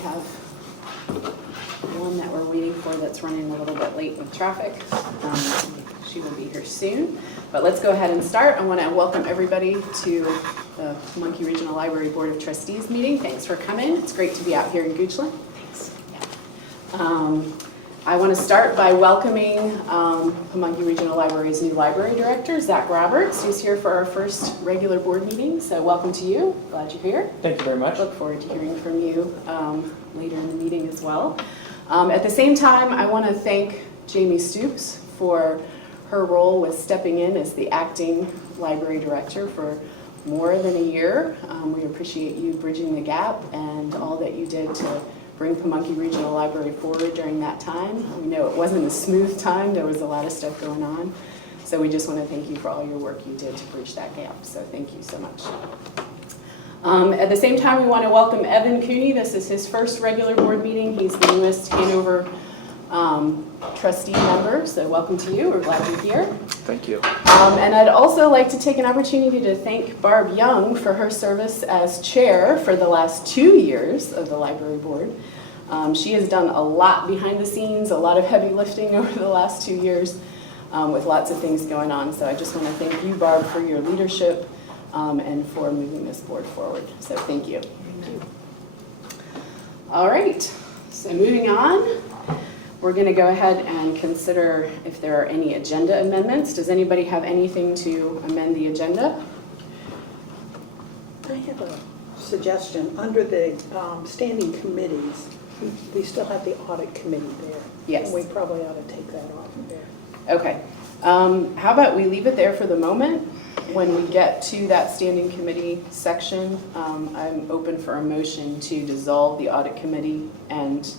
have one that we're waiting for that's running a little bit late with traffic. She will be here soon. But let's go ahead and start. I want to welcome everybody to the Pamunkey Regional Library Board of Trustees meeting. Thanks for coming. It's great to be out here in Goochland. Thanks. Yeah. I want to start by welcoming Pamunkey Regional Library's new library director, Zach Roberts, who's here for our first regular board meeting. So welcome to you. Glad you're here. Thank you very much. Look forward to hearing from you later in the meeting as well. At the same time, I want to thank Jamie Stoops for her role with stepping in as the acting library director for more than a year. We appreciate you bridging the gap and all that you did to bring Pamunkey Regional Library forward during that time. We know it wasn't a smooth time. There was a lot of stuff going on. So we just want to thank you for all your work you did to bridge that gap. So thank you so much. At the same time, we want to welcome Evan Cooney. This is his first regular board meeting. He's the newest Hanover trustee member. So welcome to you. We're glad you're here. Thank you. And I'd also like to take an opportunity to thank Barb Young for her service as chair for the last 2 years of the library board. She has done a lot behind the scenes, a lot of heavy lifting over the last 2 years with lots of things going on. So I just want to thank you, Barb, for your leadership and for moving this board forward. So thank you. Thank you. All right, so moving on. We're going to go ahead and consider if there are any agenda amendments. Does anybody have anything to amend the agenda? I have a suggestion. Under the standing committees, we still have the audit committee there. Yes. And we probably ought to take that off of there. Okay. How about we leave it there for the moment? When we get to that standing committee section, I'm open for a motion to dissolve the audit committee and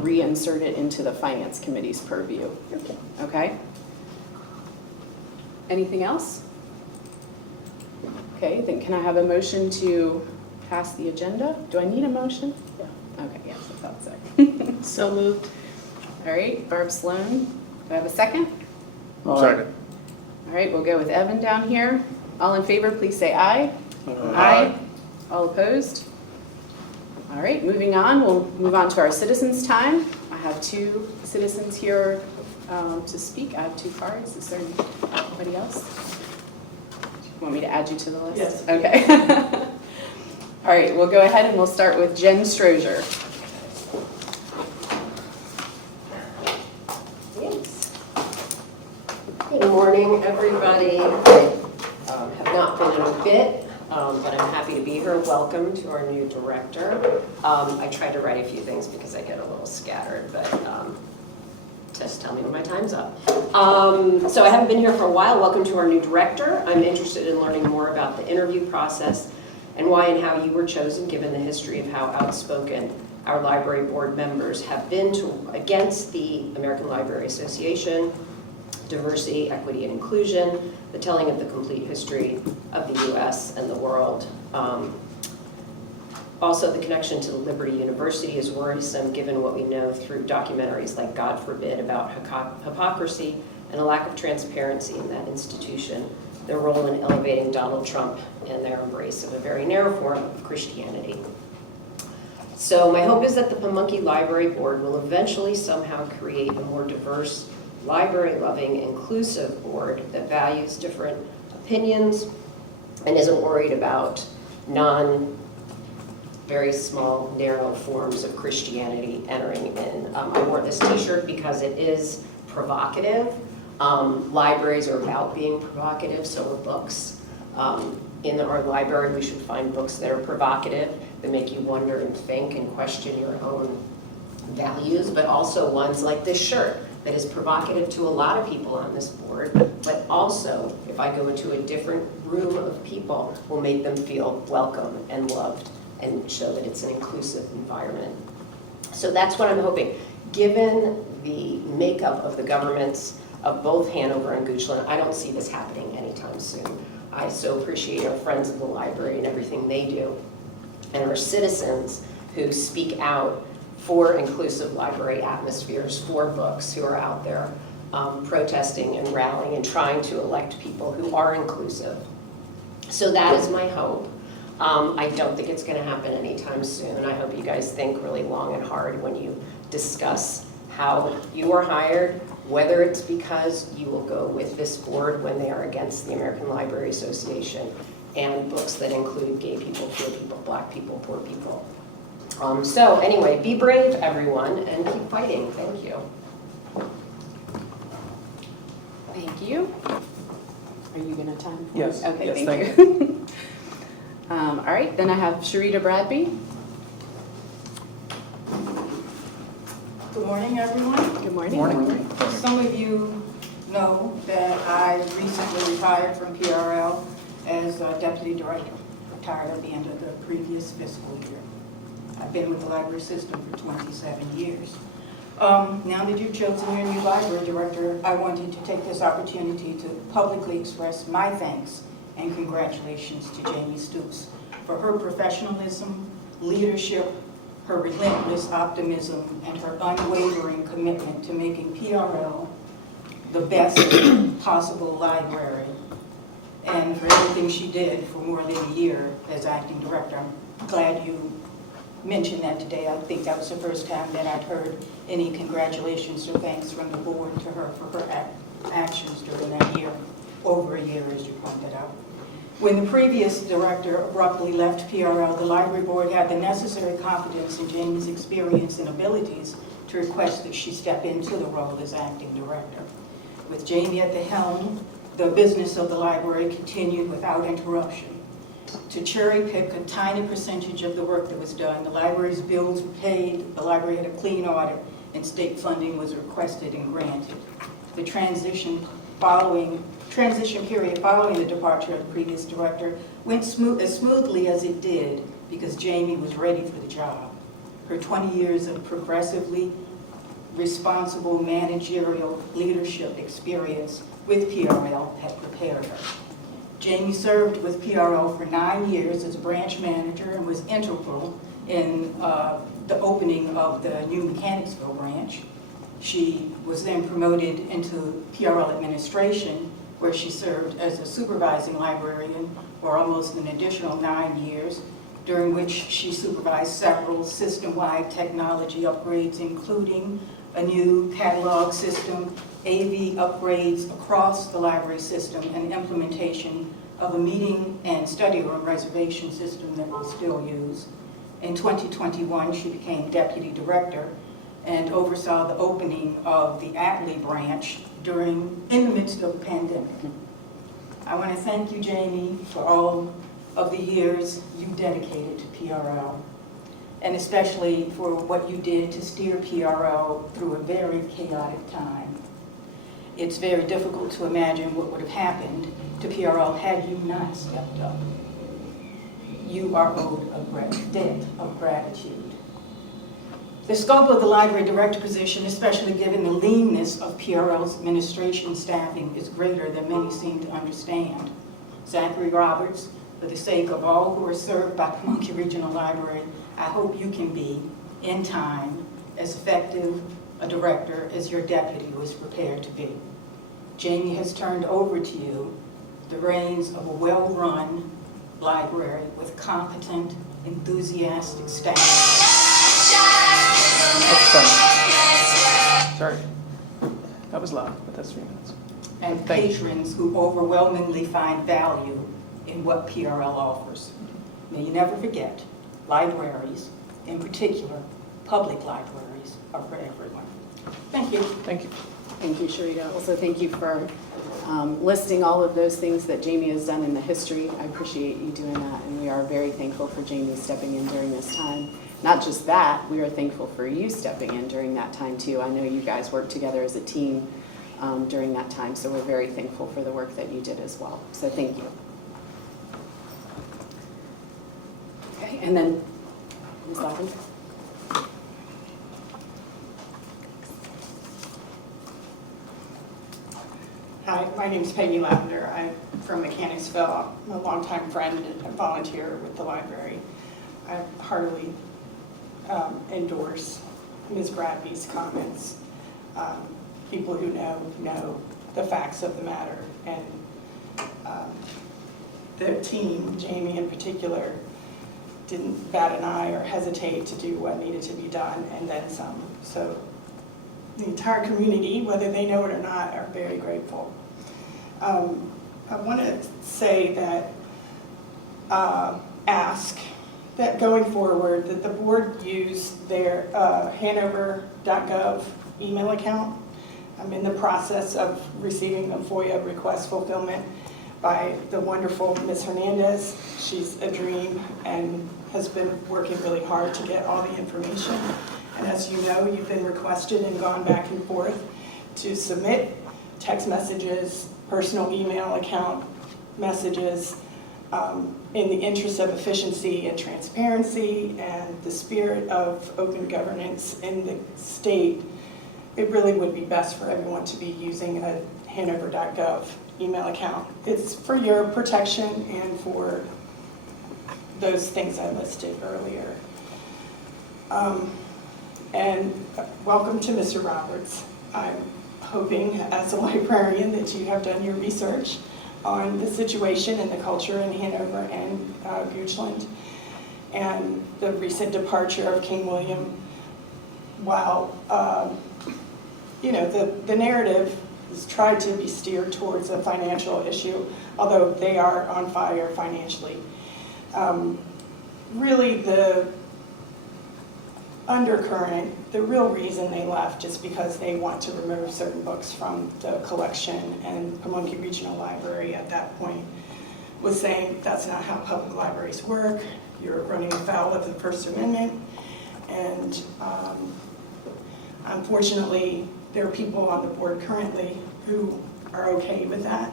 reinsert it into the finance committee's purview. Okay. Okay? Anything else? Okay, then can I have a motion to pass the agenda? Do I need a motion? Yeah. Okay, yes, I thought so. So moved. All right, Barb Sloan. Do I have a second? Second. All right, we'll go with Evan down here. All in favor, please say aye. Aye. All opposed? All right, moving on, we'll move on to our citizens' time. I have 2 citizens here to speak. I have 2 cards. Is there anybody else? Want me to add you to the list? Yes. Okay. All right, we'll go ahead and we'll start with Jen Strozier. Thanks. Good morning, everybody. I have not been in a bit. But I'm happy to be here. Welcome to our new director. I tried to write a few things because I get a little scattered, but just tell me when my time's up. So I haven't been here for a while. Welcome to our new director. I'm interested in learning more about the interview process and why and how you were chosen, given the history of how outspoken our library board members have been against the American Library Association, diversity, equity, and inclusion, the telling of the complete history of the U.S. and the world. Also, the connection to Liberty University is worrisome given what we know through documentaries like God Forbid about hypocrisy and a lack of transparency in that institution, their role in elevating Donald Trump and their embrace of a very narrow form of Christianity. So my hope is that the Pamunkey Library Board will eventually somehow create a more diverse, library-loving, inclusive board that values different opinions and isn't worried about very small, narrow forms of Christianity entering in. I wore this t-shirt because it is provocative. Libraries are about being provocative, so are books. In our library, we should find books that are provocative, that make you wonder and think and question your own values, but also ones like this shirt that is provocative to a lot of people on this board, but also, if I go into a different room of people, will make them feel welcome and loved and show that it's an inclusive environment. So that's what I'm hoping. Given the makeup of the governments of both Hanover and Goochland, I don't see this happening anytime soon. I so appreciate our friends of the library and everything they do, and our citizens who speak out for inclusive library atmospheres, for books, who are out there protesting and rallying and trying to elect people who are inclusive. So that is my hope. I don't think it's gonna happen anytime soon. I hope you guys think really long and hard when you discuss how you are hired, whether it's because you will go with this board when they are against the American Library Association and books that include gay people, queer people, black people, poor people. So anyway, be brave, everyone, and keep fighting. Thank you. Thank you. Are you gonna time? Yes. Okay, Yes, thank you. All right, then I have Sharita Bradby. Good morning, everyone. Good morning. Morning. Some of you know that I recently retired from PRL as Deputy Director, retired at the end of the previous fiscal year. I've been with the library system for 27 years. Now that you've chosen your new library director, I wanted to take this opportunity to publicly express my thanks and congratulations to Jamie Stoops for her professionalism, leadership, her relentless optimism, and her unwavering commitment to making PRL the best possible library, and for everything she did for more than a year as acting director. I'm glad you mentioned that today. I think that was the first time that I'd heard any congratulations or thanks from the board to her for her actions during that year, over a year, as you pointed out. When the previous director abruptly left PRL, the library board had the necessary confidence in Jamie's experience and abilities to request that she step into the role as acting director. With Jamie at the helm, the business of the library continued without interruption. To cherry pick a tiny percentage of the work that was done, the library's bills were paid, the library had a clean audit, and state funding was requested and granted. The transition period following the departure of the previous director went as smoothly as it did because Jamie was ready for the job. Her 20 years of progressively responsible managerial leadership experience with PRL had prepared her. Jamie served with PRL for 9 years as a branch manager and was integral in the opening of the new Mechanicsville branch. She was then promoted into PRL administration, where she served as a supervising librarian for almost an additional 9 years, during which she supervised several system-wide technology upgrades, including a new catalog system, AV upgrades across the library system, and implementation of a meeting and study room reservation system that we still use. In 2021, she became deputy director and oversaw the opening of the Atlee branch in the midst of the pandemic. I want to thank you, Jamie, for all of the years you dedicated to PRL, and especially for what you did to steer PRL through a very chaotic time. It's very difficult to imagine what would have happened to PRL had you not stepped up. You are owed a debt of gratitude. The scope of the library director position, especially given the leanness of PRL's administration staffing, is greater than many seem to understand. Zachary Roberts, for the sake of all who are served by Pamunkey Regional Library, I hope you can be, in time, as effective a director as your deputy was prepared to be. Jamie has turned over to you the reins of a well-run library with competent, enthusiastic staff. Sorry. That was loud, but that's 3 minutes. And Thank you. patrons who overwhelmingly find value in what PRL offers. May you never forget, libraries, in particular, public libraries, are for everyone. Thank you. Thank you. Thank you, Sharita. Also, thank you for listing all of those things that Jamie has done in the history. I appreciate you doing that, and we are very thankful for Jamie stepping in during this time. Not just that, we are thankful for you stepping in during that time, too. I know you guys worked together as a team during that time, so we're very thankful for the work that you did as well. So thank you. Okay, and then Ms. Lockton. Hi, my name is Peggy Lavender. I'm from Mechanicsville. I'm a longtime friend and a volunteer with the library. I heartily endorse Ms. Bradby's comments. People who know the facts of the matter, and the team, Jamie in particular, didn't bat an eye or hesitate to do what needed to be done, and then some. So the entire community, whether they know it or not, are very grateful. I want to say that, ask that going forward, that the board use their Hanover.gov email account. I'm in the process of receiving a FOIA request fulfillment by the wonderful Ms. Hernandez. She's a dream and has been working really hard to get all the information. And as you know, you've been requested and gone back and forth to submit text messages, personal email account messages, in the interest of efficiency and transparency and the spirit of open governance in the state. It really would be best for everyone to be using a Hanover.gov email account. It's for your protection and for those things I listed earlier. And welcome to Mr. Roberts. I'm hoping as a librarian that you have done your research on the situation and the culture in Hanover and Goochland and the recent departure of King William. While you know, the narrative is tried to be steered towards a financial issue, although they are on fire financially. Really the undercurrent, the real reason they left is because they want to remove certain books from the collection, and Pamunkey Regional Library at that point was saying that's not how public libraries work, you're running afoul of the First Amendment, and unfortunately there are people on the board currently who are okay with that,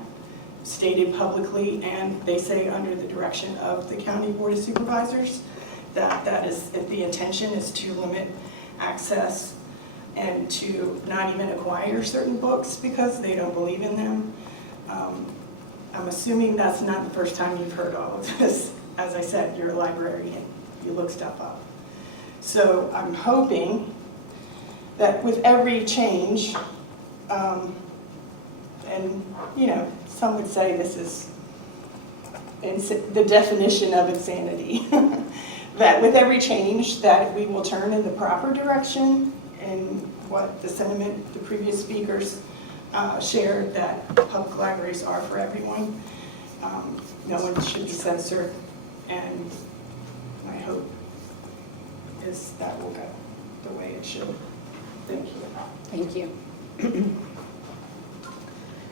stated publicly, and they say under the direction of the County Board of Supervisors, that is, the intention is to limit access and to not even acquire certain books because they don't believe in them. I'm assuming that's not the first time you've heard all of this. As I said, you're a librarian, you look stuff up. So I'm hoping that with every change, and you know, some would say this is the definition of insanity, that with every change that we will turn in the proper direction and what the sentiment the previous speakers shared, that public libraries are for everyone. No one should be censored, and my hope is that will go the way it should. Thank you. Thank you.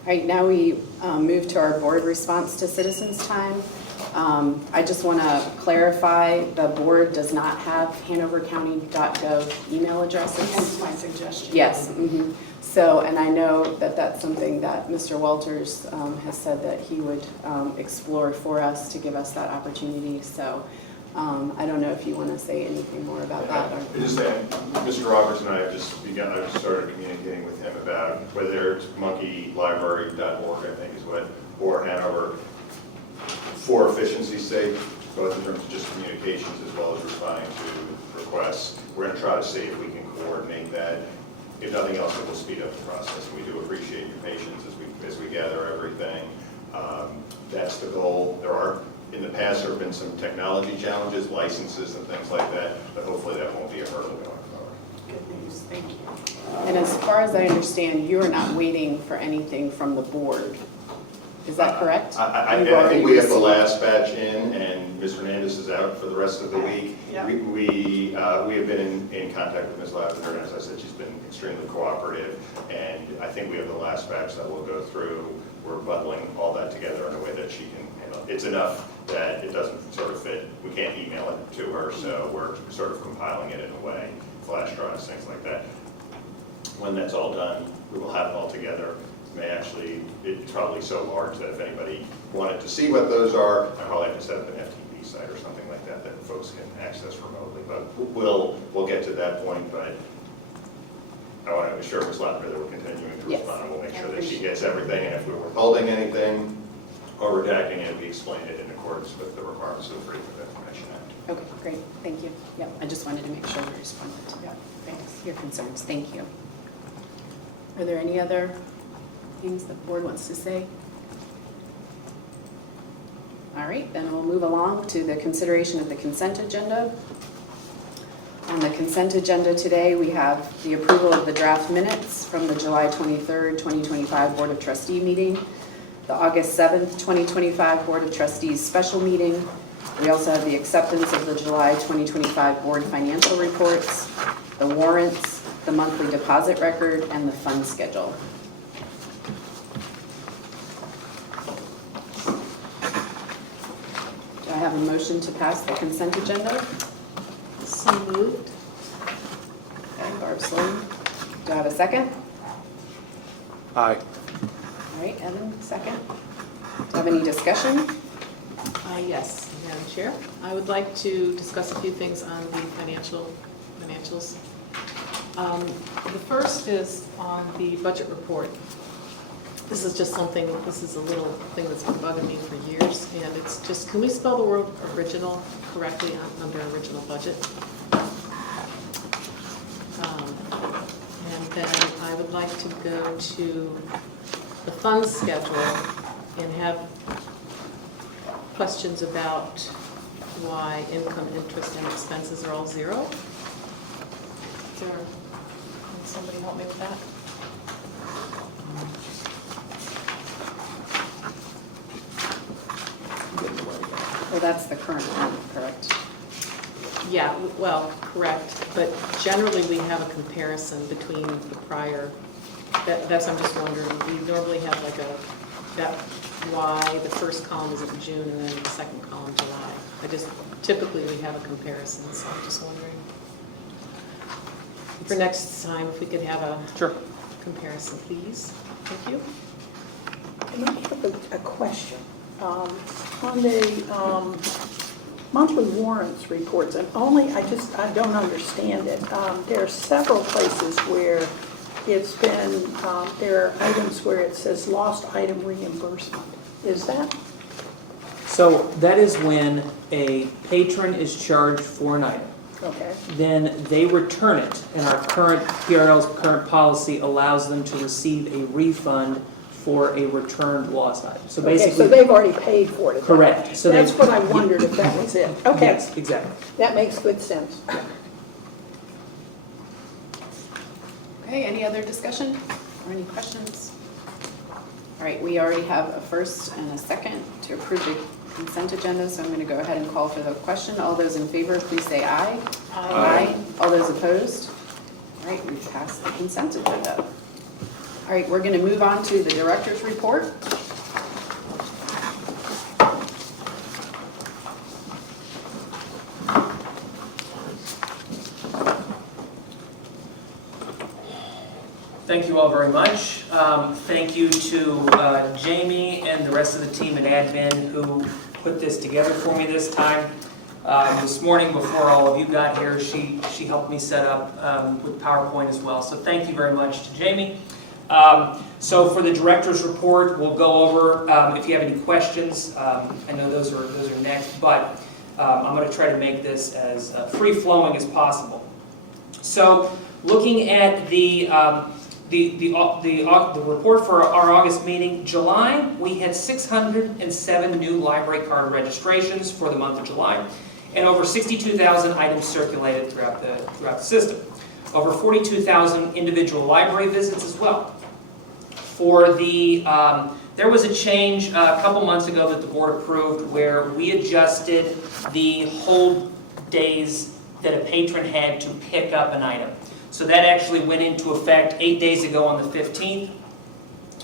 All right, now we move to our board response to citizens time. I just want to clarify, the board does not have hanovercounty.gov email addresses. Hence my suggestion. Yes. Mm-hmm. So, and I know that that's something that Mr. Walters has said that he would explore for us to give us that opportunity. So I don't know if you want to say anything more about that. Or... Just saying, Mr. Roberts and I have just begun, I've started communicating with him about whether it's monkeylibrary.org, I think is what, or Hanover, for efficiency's sake, both in terms of just communications as well as responding to requests. We're going to try to see if we can coordinate that. If nothing else, it will speed up the process. We do appreciate your patience as we gather everything. That's the goal. In the past, there have been some technology challenges, licenses and things like that, but hopefully that won't be a hurdle going forward. Good news, thank you. And as far as I understand, you are not waiting for anything from the board. Is that correct? I think we have the last batch in, and Ms. Hernandez is out for the rest of the week. Yeah. We have been in contact with Ms. Lavender, and as I said, she's been extremely cooperative, and I think we have the last batch that we'll go through. We're bundling all that together in a way that she can handle. It's enough that it doesn't sort of fit. We can't email it to her, so we're sort of compiling it in a way, flash drives, things like that. When that's all done, we will have it all together. It's probably so large that if anybody wanted to see what those are, I probably have to set up an FTP site or something like that that folks can access remotely. But we'll get to that point, but I want to assure Ms. Lavender that we're continuing to respond, and we'll make sure that she gets everything, and if we're withholding anything or redacting it, we explain it in accordance with the requirements of the Freedom of Information Act. Okay, great, thank you. Yep, I just wanted to make sure we responded to your concerns. Thank you. Are there any other things the board wants to say? All right, then we'll move along to the consideration of the consent agenda. On the consent agenda today, we have the approval of the draft minutes from the July 23rd, 2025 Board of Trustee meeting, the August 7th, 2025 Board of Trustees special meeting. We also have the acceptance of the July 2025 board financial reports, the warrants, the monthly deposit record, and the fund schedule. Do I have a motion to pass the consent agenda? So moved. Okay, Barb Sloan. Do I have a second? Aye. All right, Evan, second. Do I have any discussion? Yes, Madam Chair. I would like to discuss a few things on the financials. The first is on the budget report. This is a little thing that's been bugging me for years, and it's just, can we spell the word original correctly under original budget? And then I would like to go to the fund schedule and have questions about why income, interest, and expenses are all zero. Can somebody help me with that? Well, that's the current one, correct? Yeah, well, correct, but generally we have a comparison between the prior, that's, I'm just wondering, we normally have like that why the first column is in June and then the second column July. Typically we have a comparison, so I'm just wondering. For next time, if we could have a comparison, please. Thank you. And I have a question. On the monthly warrants reports, and I don't understand it. There are several places where it's been, there are items where it says lost item reimbursement. Is that? So that is when a patron is charged for an item. Okay. Then they return it, and our current PRL's current policy allows them to receive a refund for a returned lost item. So basically, Okay, so they've already paid for it. correct. So that's they- what I wondered if that was it. Okay, Yes, exactly. that makes good sense. Okay, any other discussion or any questions? All right, we already have a first and a second to approve the consent agenda, so I'm going to go ahead and call for the question. All those in favor, please say aye. Aye. All those opposed? All right, we've passed the consent agenda. All right, we're going to move on to the director's report. Thank you all very much. Thank you to Jamie and the rest of the team and admin who put this together for me this time. This morning before all of you got here, she helped me set up with PowerPoint as well. So thank you very much to Jamie. So for the director's report, we'll go over, if you have any questions, I know those are next, but I'm going to try to make this as free-flowing as possible. So looking at the report for our August meeting, July, we had 607 new library card registrations for the month of July, and over 62,000 items circulated throughout the system. Over 42,000 individual library visits as well. For the, there was a change a couple months ago that the board approved where we adjusted the hold days that a patron had to pick up an item. So that actually went into effect 8 days ago on the 15th.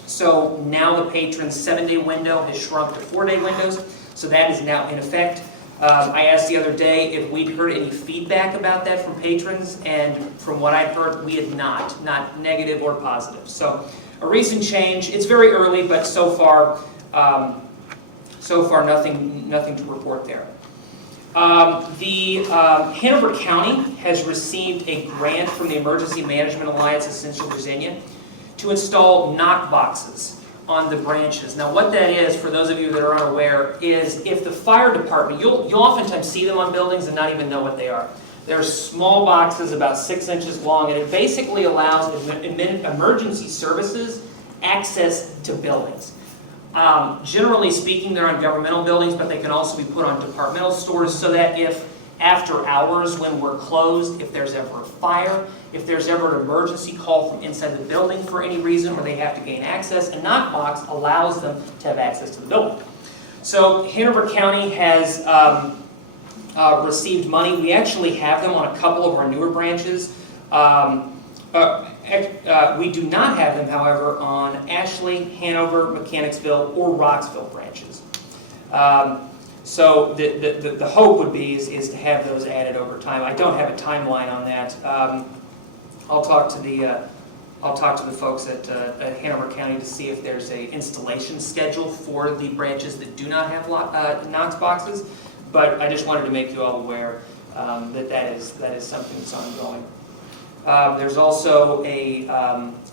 So now the patron's 7-day window has shrunk to 4-day windows. So that is now in effect. I asked the other day if we'd heard any feedback about that from patrons, and from what I've heard, we had not negative or positive. So a recent change. It's very early, but so far nothing to report there. Hanover County has received a grant from the Emergency Management Alliance of Central Virginia to install knock boxes on the branches. Now what that is, for those of you that are unaware, is if the fire department, you'll oftentimes see them on buildings and not even know what they are. They're small boxes about 6 inches long, and it basically allows emergency services access to buildings. Generally speaking, they're on governmental buildings, but they can also be put on departmental stores so that if after hours when we're closed, if there's ever a fire, if there's ever an emergency call from inside the building for any reason where they have to gain access, a knock box allows them to have access to the building. So Hanover County has received money. We actually have them on a couple of our newer branches. We do not have them, however, on Ashley, Hanover, Mechanicsville, or Roxville branches. So the hope would be is to have those added over time. I don't have a timeline on that. I'll talk to the folks at Hanover County to see if there's a installation schedule for the branches that do not have Knox boxes. But I just wanted to make you all aware that is something that's ongoing. There's also a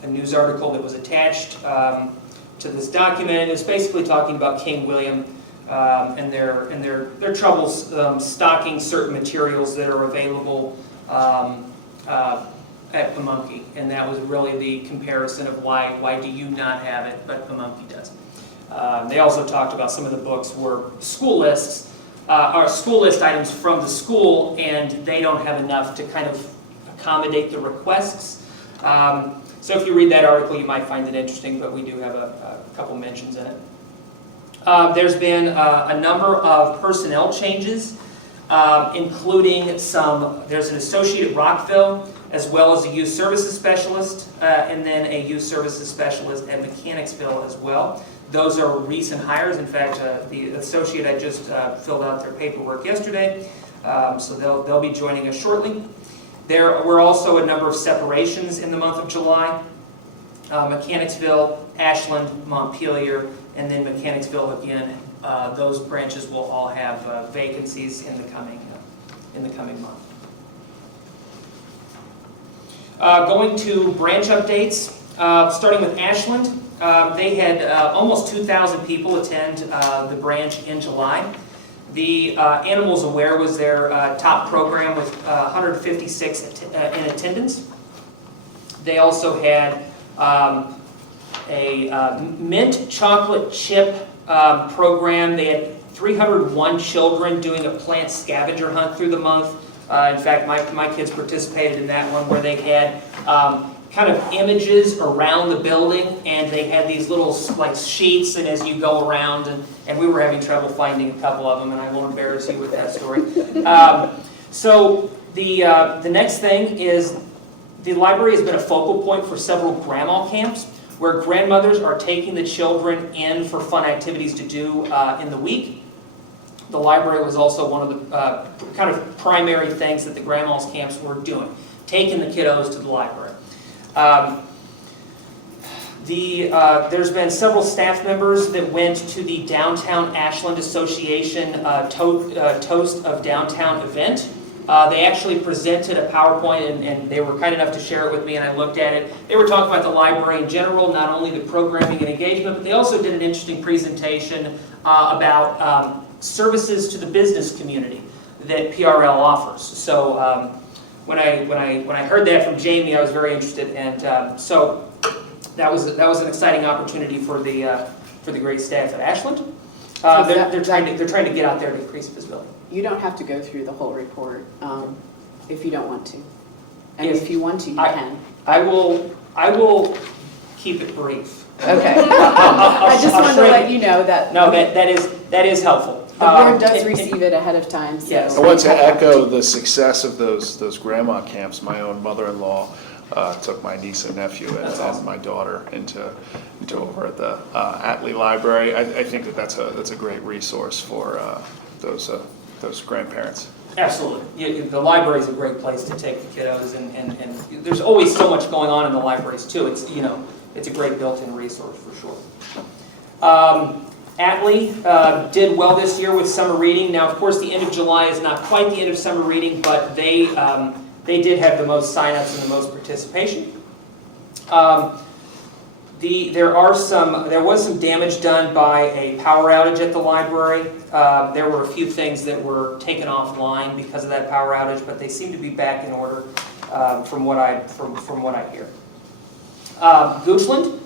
news article that was attached to this document. It's basically talking about King William and their troubles stocking certain materials that are available at Pamunkey, and that was really the comparison of why do you not have it, but Pamunkey does. They also talked about some of the books were school lists, are school list items from the school, and they don't have enough to kind of accommodate the requests. So if you read that article, you might find it interesting, but we do have a couple mentions in it. There's been a number of personnel changes, including there's an associate at Rockville, as well as a youth services specialist, and then a youth services specialist at Mechanicsville as well. Those are recent hires. In fact, the associate, I just filled out their paperwork yesterday, so they'll be joining us shortly. There were also a number of separations in the month of July. Mechanicsville, Ashland, Montpelier, and then Mechanicsville again. Those branches will all have vacancies in the coming month. Going to branch updates, starting with Ashland. They had almost 2,000 people attend the branch in July. The Animals Aware was their top program with 156 in attendance. They also had a mint chocolate chip program. They had 301 children doing a plant scavenger hunt through the month. In fact, my kids participated in that one where they had kind of images around the building, and they had these little like sheets, and as you go around, and we were having trouble finding a couple of them, and I won't embarrass you with that story. So the next thing is the library has been a focal point for several grandma camps, where grandmothers are taking the children in for fun activities to do in the week. The library was also one of the kind of primary things that the grandma's camps were doing, taking the kiddos to the library. There's been several staff members that went to the Downtown Ashland Association Toast of Downtown event. They actually presented a PowerPoint, and they were kind enough to share it with me, and I looked at it. They were talking about the library in general, not only the programming and engagement, but they also did an interesting presentation about services to the business community that PRL offers. So when I heard that from Jamie, I was very interested, and so that was an exciting opportunity for the great staff at Ashland. They're trying to get out there to increase visibility. You don't have to go through the whole report if you don't want to. And Yes. if you want to, you can. I will keep it brief. Okay. I just wanted to let you know that No, that is helpful. the board does receive it ahead of time. So Yes. I want to echo the success of those grandma camps. My own mother-in-law took my niece and nephew and my daughter into over at the Atlee Library. I think that's a great resource for those grandparents. Absolutely. The library is a great place to take the kiddos, and there's always so much going on in the libraries too. It's a great built-in resource for sure. Atlee did well this year with summer reading. Now, of course, the end of July is not quite the end of summer reading, but they did have the most signups and the most participation. There was some damage done by a power outage at the library. There were a few things that were taken offline because of that power outage, but they seem to be back in order from what I hear. Goochland,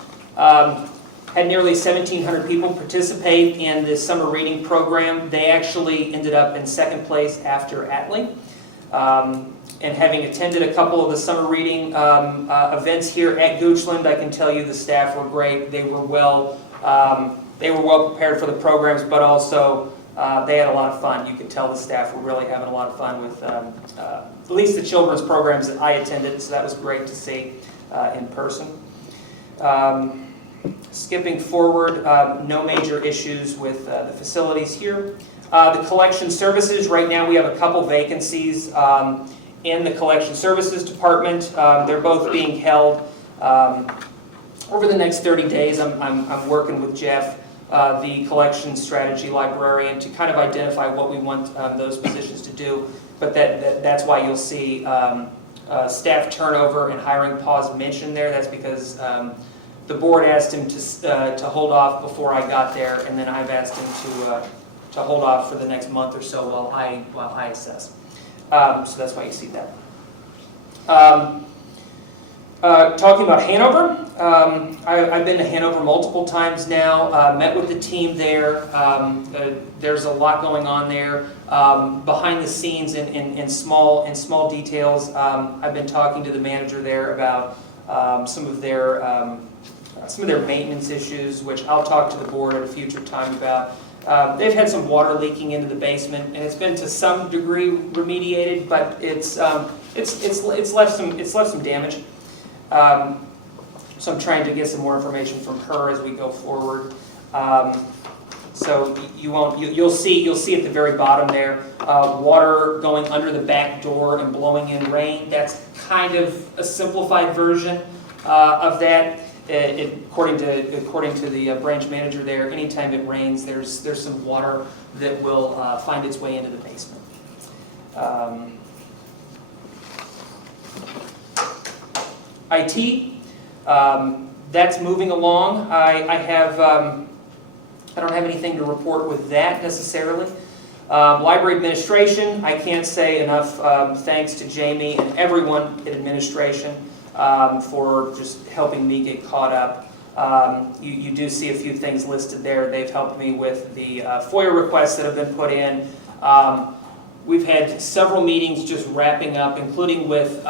had nearly 1,700 people participate in this summer reading program. They actually ended up in second place after Atlee. And having attended a couple of the summer reading events here at Goochland, I can tell you the staff were great. They were well prepared for the programs, but also they had a lot of fun. You could tell the staff were really having a lot of fun with at least the children's programs that I attended, so that was great to see in person. Skipping forward, no major issues with the facilities here. The collection services, right now we have a couple vacancies in the collection services department. They're both being held over the next 30 days. I'm working with Jeff, the collection strategy librarian, to kind of identify what we want those positions to do. But that's why you'll see staff turnover and hiring pause mentioned there. That's because the board asked him to hold off before I got there, and then I've asked him to hold off for the next month or so while I assess. So that's why you see that. Talking about Hanover, I've been to Hanover multiple times now, met with the team there. There's a lot going on there. Behind the scenes in small details, I've been talking to the manager there about some of their maintenance issues, which I'll talk to the board at a future time about. They've had some water leaking into the basement, and it's been to some degree remediated, but it's left some damage. So I'm trying to get some more information from her as we go forward. So you'll see at the very bottom there, water going under the back door and blowing in rain. That's kind of a simplified version of that. According to the branch manager there, anytime it rains, there's some water that will find its way into the basement. IT, that's moving along. I don't have anything to report with that necessarily. Library administration, I can't say enough thanks to Jamie and everyone in administration for just helping me get caught up. You do see a few things listed there. They've helped me with the FOIA requests that have been put in. We've had several meetings just wrapping up, including with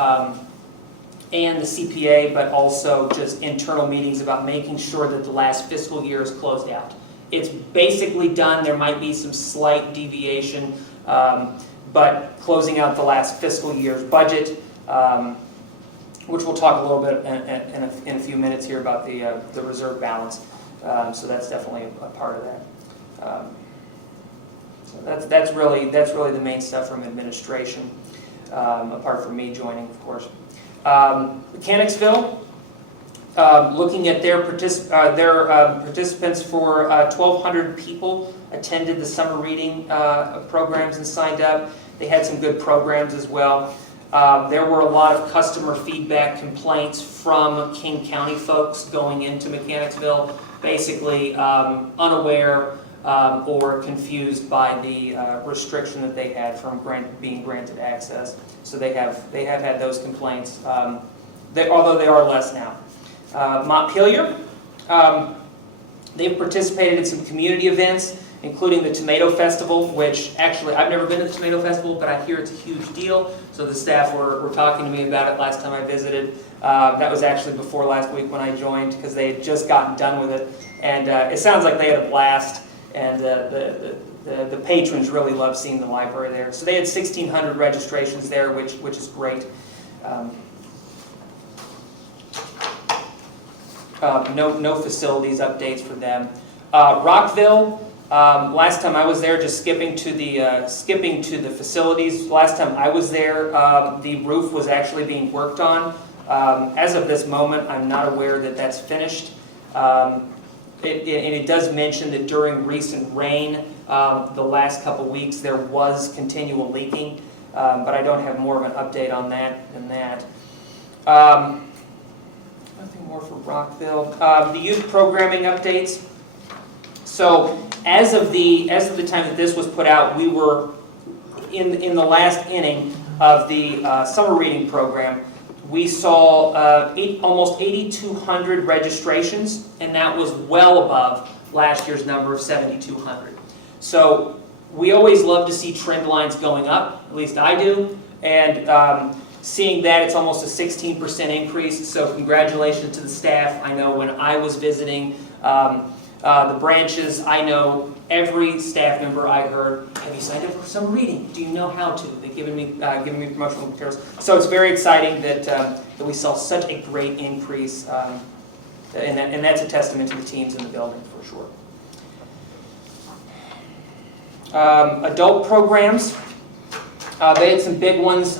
and the CPA, but also just internal meetings about making sure that the last fiscal year is closed out. It's basically done. There might be some slight deviation, but closing out the last fiscal year's budget, which we'll talk a little bit in a few minutes here about the reserve balance. So that's definitely a part of that. So that's really the main stuff from administration, apart from me joining, of course. Mechanicsville, looking at their participants for 1,200 people attended the summer reading programs and signed up. They had some good programs as well. There were a lot of customer feedback complaints from King County folks going into Mechanicsville, basically unaware or confused by the restriction that they had from being granted access. So they have had those complaints, although they are less now. Montpelier, they've participated in some community events, including the Tomato Festival, which actually I've never been to the Tomato Festival, but I hear it's a huge deal. So the staff were talking to me about it last time I visited. That was actually before last week when I joined, because they had just gotten done with it. And it sounds like they had a blast, and the patrons really love seeing the library there. So they had 1,600 registrations there, which is great. No facilities updates for them. Rockville, last time I was there, just skipping to the facilities. Last time I was there, the roof was actually being worked on. As of this moment, I'm not aware that that's finished. It does mention that during recent rain, the last couple weeks, there was continual leaking, but I don't have more of an update on that than that. Nothing more for Rockville. The youth programming updates. So as of the time that this was put out, we were in the last inning of the summer reading program. We saw almost 8,200 registrations, and that was well above last year's number of 7,200. So we always love to see trend lines going up, at least I do, and seeing that it's almost a 16% increase, so congratulations to the staff. I know when I was visiting the branches, I know every staff member I heard, have you signed up for some reading? Do you know how to? They've given me promotional materials. So it's very exciting that we saw such a great increase, and that's a testament to the teams in the building for sure. Adult programs, they had some big ones,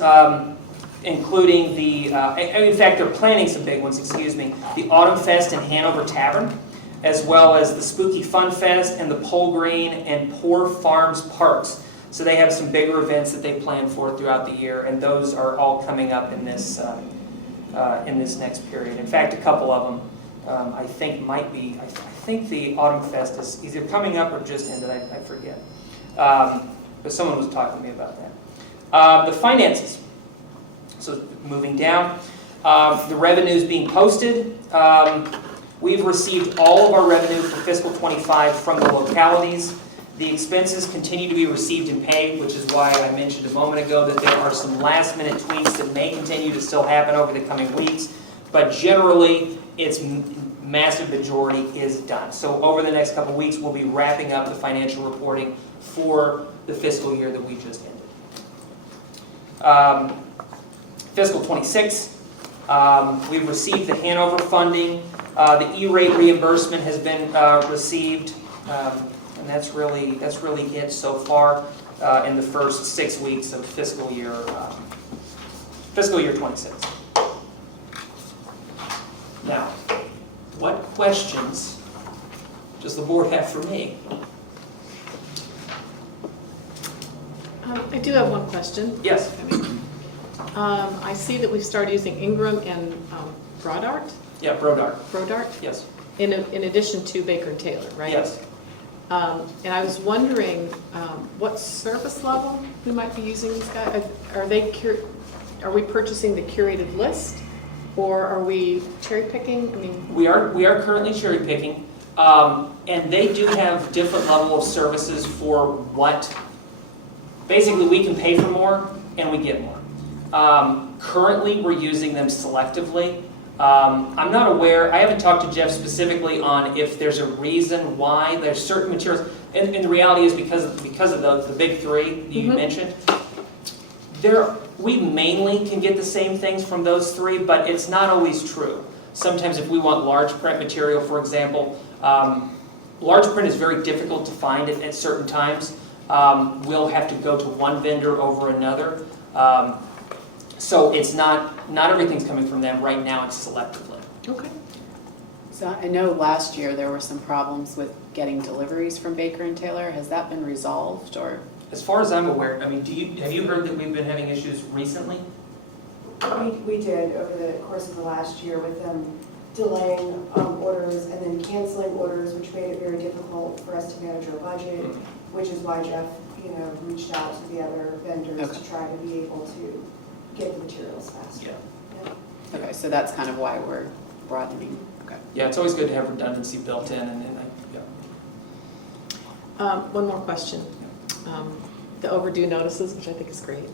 including in fact they're planning some big ones, excuse me, the Autumn Fest in Hanover Tavern, as well as the Spooky Fun Fest and the Pole Green and Poor Farms Parks. So they have some bigger events that they plan for throughout the year, and those are all coming up in this next period. In fact, a couple of them I think might be, I think the Autumn Fest is either coming up or just ended, I forget. But someone was talking to me about that. The finances. So moving down, the revenues being posted. We've received all of our revenue for fiscal 25 from the localities. The expenses continue to be received and paid, which is why I mentioned a moment ago that there are some last minute tweaks that may continue to still happen over the coming weeks, but generally its massive majority is done. So over the next couple weeks we'll be wrapping up the financial reporting for the fiscal year that we just ended. Fiscal 26, we've received the Hanover funding. The E-rate reimbursement has been received, and that's really it so far in the first 6 weeks of fiscal year 26. Now, what questions does the board have for me? I do have one question. Yes. I see that we've started using Ingram and Brodart. Yeah, Brodart. Brodart, Yes. in addition to Baker and Taylor, right? Yes. And I was wondering what service level we might be using these guys. Are we purchasing the curated list, or are we cherry picking? I mean, We are currently cherry picking, and they do have different level of services for what. Basically, we can pay for more and we get more. Currently, we're using them selectively. I'm not aware, I haven't talked to Jeff specifically on if there's a reason why there's certain materials, and the reality is because of the big three that you mentioned, we mainly can get the same things from those three, but it's not always true. Sometimes if we want large print material, for example, large print is very difficult to find at certain times. We'll have to go to one vendor over another. So it's not everything's coming from them right now, it's selectively. okay. So I know last year there were some problems with getting deliveries from Baker and Taylor. Has that been resolved, or? As far as I'm aware, I mean, have you heard that we've been having issues recently? We did over the course of the last year with them delaying orders and then canceling orders, which made it very difficult for us to manage our budget, which is why Jeff, reached out to the other vendors to try to be able to get the materials faster. Yeah. Okay, so that's kind of why we're broadening. Okay. Yeah, it's always good to have redundancy built in, One more question. The overdue notices, which I think is great.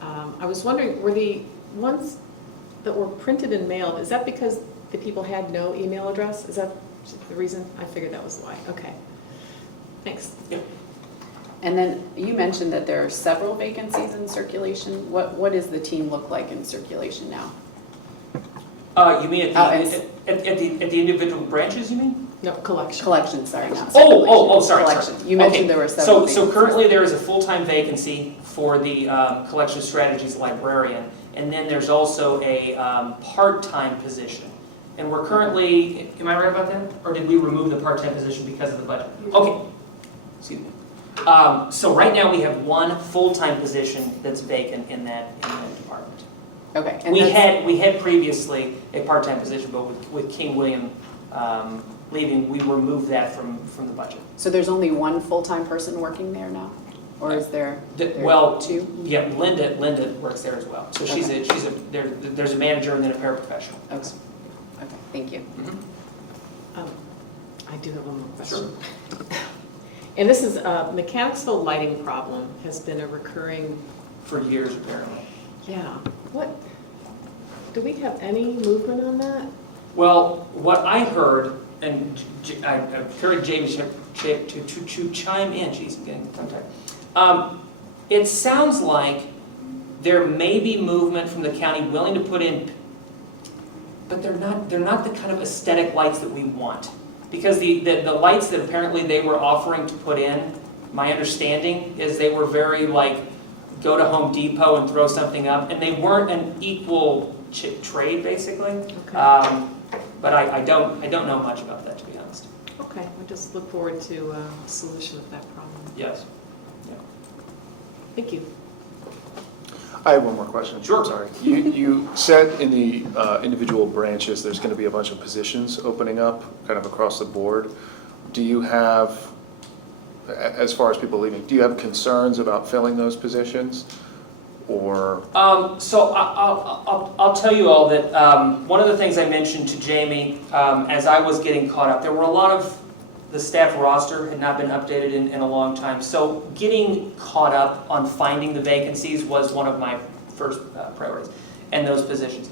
I was wondering, were the ones that were printed and mailed, is that because the people had no email address? Is that the reason? I figured that was why. Okay. Thanks. Yeah. And then you mentioned that there are several vacancies in circulation. What does the team look like in circulation now? You mean at the individual branches, you mean? No, collection. Collection, sorry, not circulation. Sorry. Collection. You mentioned there were several So vacancies. currently there is a full-time vacancy for the collection strategies librarian, and then there's also a part-time position. And we're currently, am I right about that? Or did we remove the part-time position because of the budget? Okay. Excuse me. So right now we have one full-time position that's vacant in that department. Okay. And We had previously a part-time position, but with King William leaving, we removed that from the budget. So there's only one full-time person working there now? Or is there Well, two? yeah, Linda works there as well. So there's a manager and then a paraprofessional. Okay. Okay, thank you. Mhm. I do have one more question. And this is, Mechanicsville lighting problem has been a recurring, For years, apparently. yeah, what, do we have any movement on that? Well, what I heard, and I encourage Jamie to chime in, she's getting tongue-tied. It sounds like there may be movement from the county willing to put in, but they're not the kind of aesthetic lights that we want. Because the lights that apparently they were offering to put in, my understanding is they were very like, go to Home Depot and throw something up, and they weren't an equal trade, basically. Okay. But I don't know much about that, to be honest. Okay, I just look forward to a solution of that problem. Yes. Yeah. Thank you. I have one more question. Sure. I'm sorry. You said in the individual branches, there's going to be a bunch of positions opening up kind of across the board. Do you have, as far as people leaving, do you have concerns about filling those positions? Or? So I'll tell you all that one of the things I mentioned to Jamie as I was getting caught up, there were a lot of the staff roster had not been updated in a long time. So getting caught up on finding the vacancies was one of my first priorities, and those positions.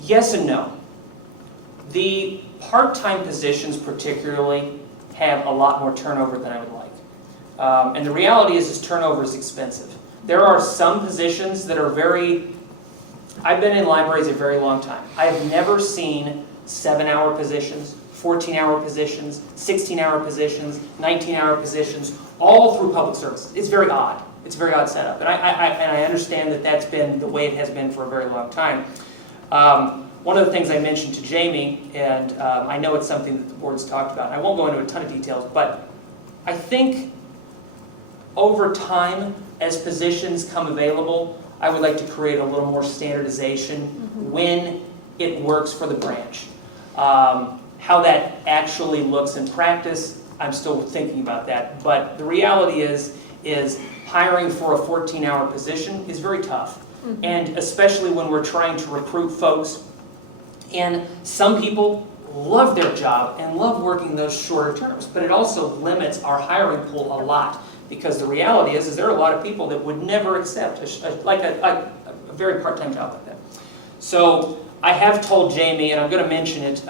Yes and no. The part-time positions particularly have a lot more turnover than I would like. And the reality is turnover is expensive. There are some positions that are I've been in libraries a very long time. I have never seen 7-hour positions, 14-hour positions, 16-hour positions, 19-hour positions, all through public service. It's very odd. It's a very odd setup. And I understand that that's been the way it has been for a very long time. One of the things I mentioned to Jamie, and I know it's something that the board's talked about, and I won't go into a ton of details, but I think over time, as positions come available, I would like to create a little more standardization when it works for the branch. How that actually looks in practice, I'm still thinking about that. But the reality is hiring for a 14-hour position is very tough. And especially when we're trying to recruit folks. And some people love their job and love working those shorter terms, but it also limits our hiring pool a lot. Because the reality is there are a lot of people that would never accept a very part-time job like that. So I have told Jamie, and I'm going to mention it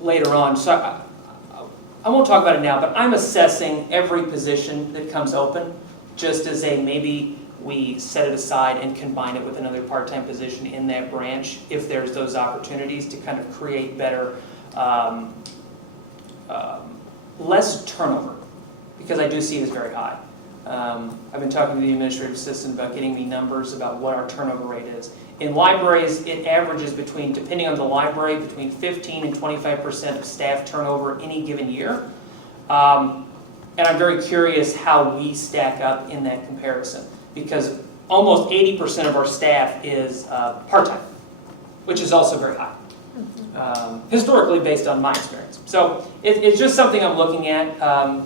later on, so I won't talk about it now, but I'm assessing every position that comes open, just as maybe we set it aside and combine it with another part-time position in that branch, if there's those opportunities to kind of create better, less turnover. Because I do see it as very high. I've been talking to the administrative assistant about getting me numbers about what our turnover rate is. In libraries, it averages depending on the library, between 15 and 25% of staff turnover any given year. And I'm very curious how we stack up in that comparison. Because almost 80% of our staff is part-time, which is also very high. Historically, based on my experience. So it's just something I'm looking at.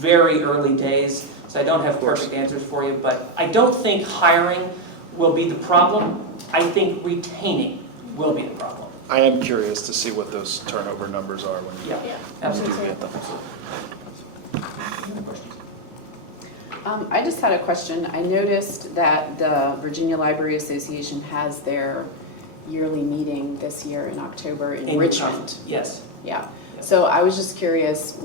Very early days, so I don't have perfect answers for you, but I don't think hiring will be the problem. I think retaining will be the problem. I am curious to see what those turnover numbers are when you Yeah, do absolutely. get them. I just had a question. I noticed that the Virginia Library Association has their yearly meeting this year in October in Richmond. Yes. Yeah. So I was just curious,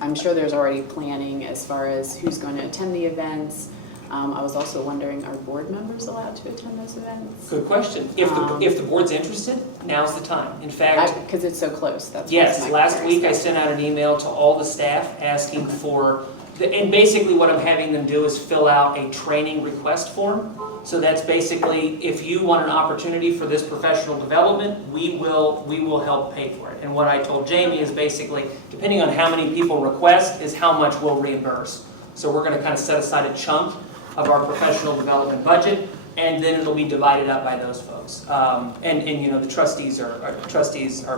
I'm sure there's already planning as far as who's going to attend the events. I was also wondering, are board members allowed to attend those events? Good question. If the board's interested, now's the time. In fact, Because it's so close, that's yes, my last week I curiosity. sent out an email to all the staff asking for, and basically what I'm having them do is fill out a training request form. So that's basically, if you want an opportunity for this professional development, we will help pay for it. And what I told Jamie is basically, depending on how many people request, is how much we'll reimburse. So we're going to kind of set aside a chunk of our professional development budget, and then it'll be divided up by those folks. And you know, the trustees are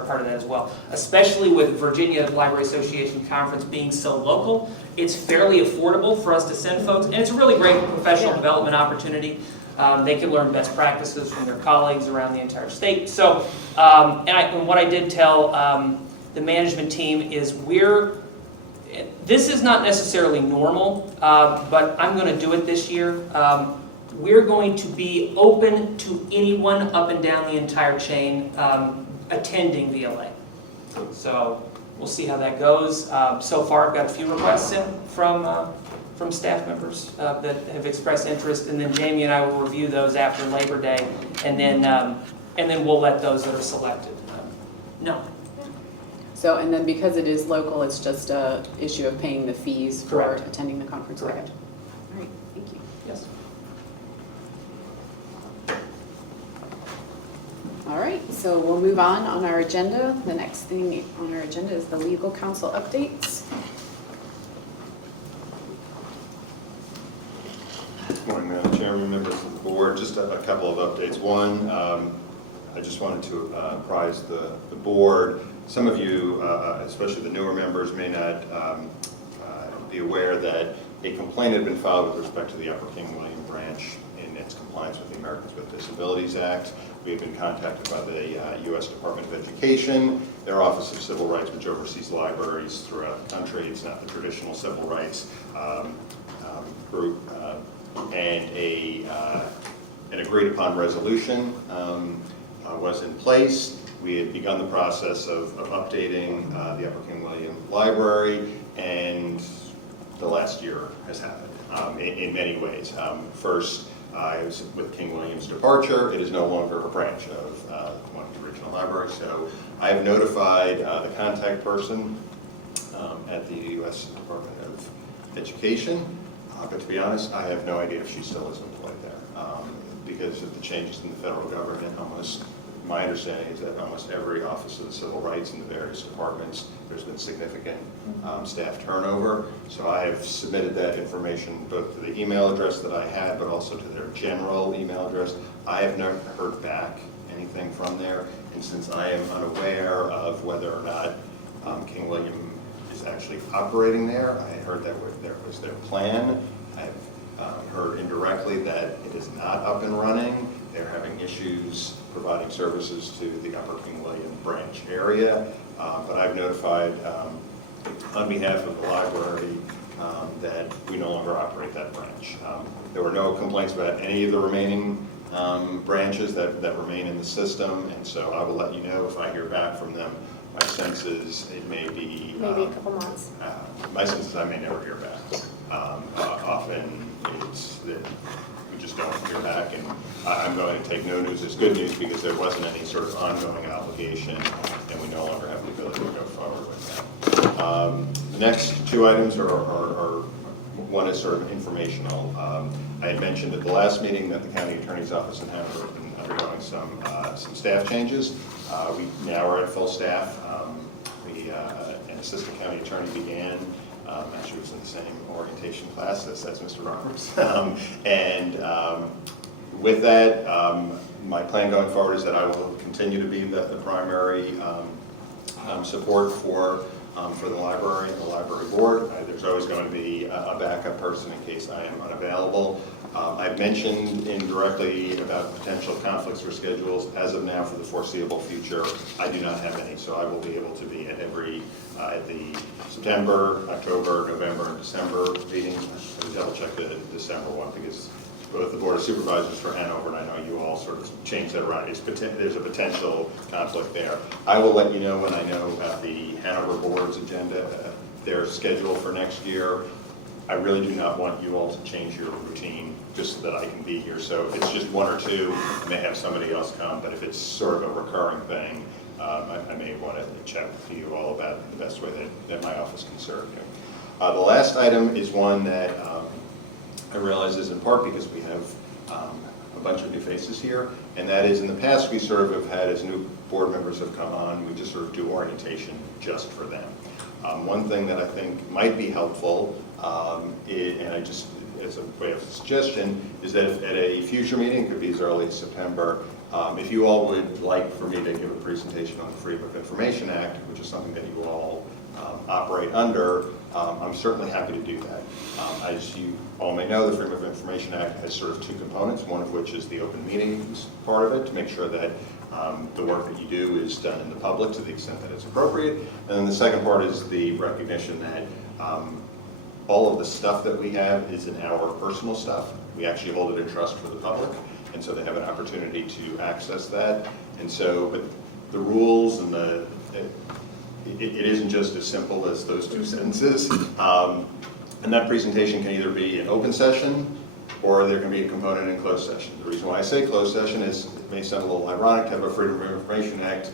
part of that as well. Especially with Virginia Library Association Conference being so local, it's fairly affordable for us to send folks, and it's a really great professional development opportunity. They can learn best practices from their colleagues around the entire state. So, and what I did tell the management team is this is not necessarily normal, but I'm going to do it this year. We're going to be open to anyone up and down the entire chain attending VLA. So we'll see how that goes. So far, I've got a few requests in from staff members that have expressed interest, and then Jamie and I will review those after Labor Day, and then we'll let those that are selected know. So, and then because it is local, it's just a issue of paying the fees for Correct. attending the conference? Correct. Okay. All right, thank you. Yes. All right, so we'll move on our agenda. The next thing on our agenda is the legal counsel updates. Good morning, Madam Chairman, members of the board. Just a couple of updates. One, I just wanted to apprise the board. Some of you, especially the newer members, may not be aware that a complaint had been filed with respect to the Upper King William branch in its compliance with the Americans with Disabilities Act. We have been contacted by the U.S. Department of Education, their Office of Civil Rights, which oversees libraries throughout the country. It's not the traditional civil rights group, and an agreed upon resolution was in place. We had begun the process of updating the Upper King William Library, and the last year has happened in many ways. First, with King William's departure, it is no longer a branch of one of the original libraries. So I have notified the contact person at the U.S. Department of Education, but to be honest, I have no idea if she still is employed there. Because of the changes in the federal government, my understanding is that almost every Office of the Civil Rights in the various departments, there's been significant staff turnover. So I have submitted that information both to the email address that I had, but also to their general email address. I have not heard back anything from there. And since I am unaware of whether or not King William is actually operating there, I heard that there was their plan. I've heard indirectly that it is not up and running. They're having issues providing services to the Upper King William branch area, but I've notified on behalf of the library that we no longer operate that branch. There were no complaints about any of the remaining branches that remain in the system, and so I will let you know if I hear back from them. My sense is it may be... Maybe a couple months. My sense is I may never hear back. Often it's that we just don't hear back, and I'm going to take no news as good news because there wasn't any sort of ongoing obligation, and we no longer have the ability to go forward with that. The next two items are one is sort of informational. I had mentioned at the last meeting that the County Attorney's Office in Hanover has been undergoing some staff changes. We now are at full staff. An assistant county attorney began. Actually, was in the same orientation class as Mr. Roberts. With that, my plan going forward is that I will continue to be the primary support for the library and the library board. There's always going to be a backup person in case I am unavailable. I've mentioned indirectly about potential conflicts or schedules. As of now, for the foreseeable future, I do not have any, so I will be able to be at at the September, October, November, and December meetings. I will double check the December one because both the Board of Supervisors for Hanover and I know you all sort of changed that around. There's a potential conflict there. I will let you know when I know about the Hanover Board's agenda, their schedule for next year. I really do not want you all to change your routine just so that I can be here. So if it's just one or two, I may have somebody else come, but if it's sort of a recurring thing, I may want to chat with you all about the best way that my office can serve you. The last item is one that I realize is in part because we have a bunch of new faces here, and that is in the past we sort of have had, as new board members have come on, we just sort of do orientation just for them. One thing that I think might be helpful, and I just as a way of suggestion, is that if at a future meeting, could be as early as September, if you all would like for me to give a presentation on the Freedom of Information Act, which is something that you all operate under, I'm certainly happy to do that. As you all may know, the Freedom of Information Act has sort of two components, one of which is the open meetings part of it, to make sure that the work that you do is done in the public to the extent that it's appropriate. And then the second part is the recognition that all of the stuff that we have is in our personal stuff. We actually hold it in trust for the public, and so they have an opportunity to access that. And so, but the rules and it isn't just as simple as those two sentences. And that presentation can either be an open session or there can be a component in closed session. The reason why I say closed session is it may sound a little ironic to have a Freedom of Information Act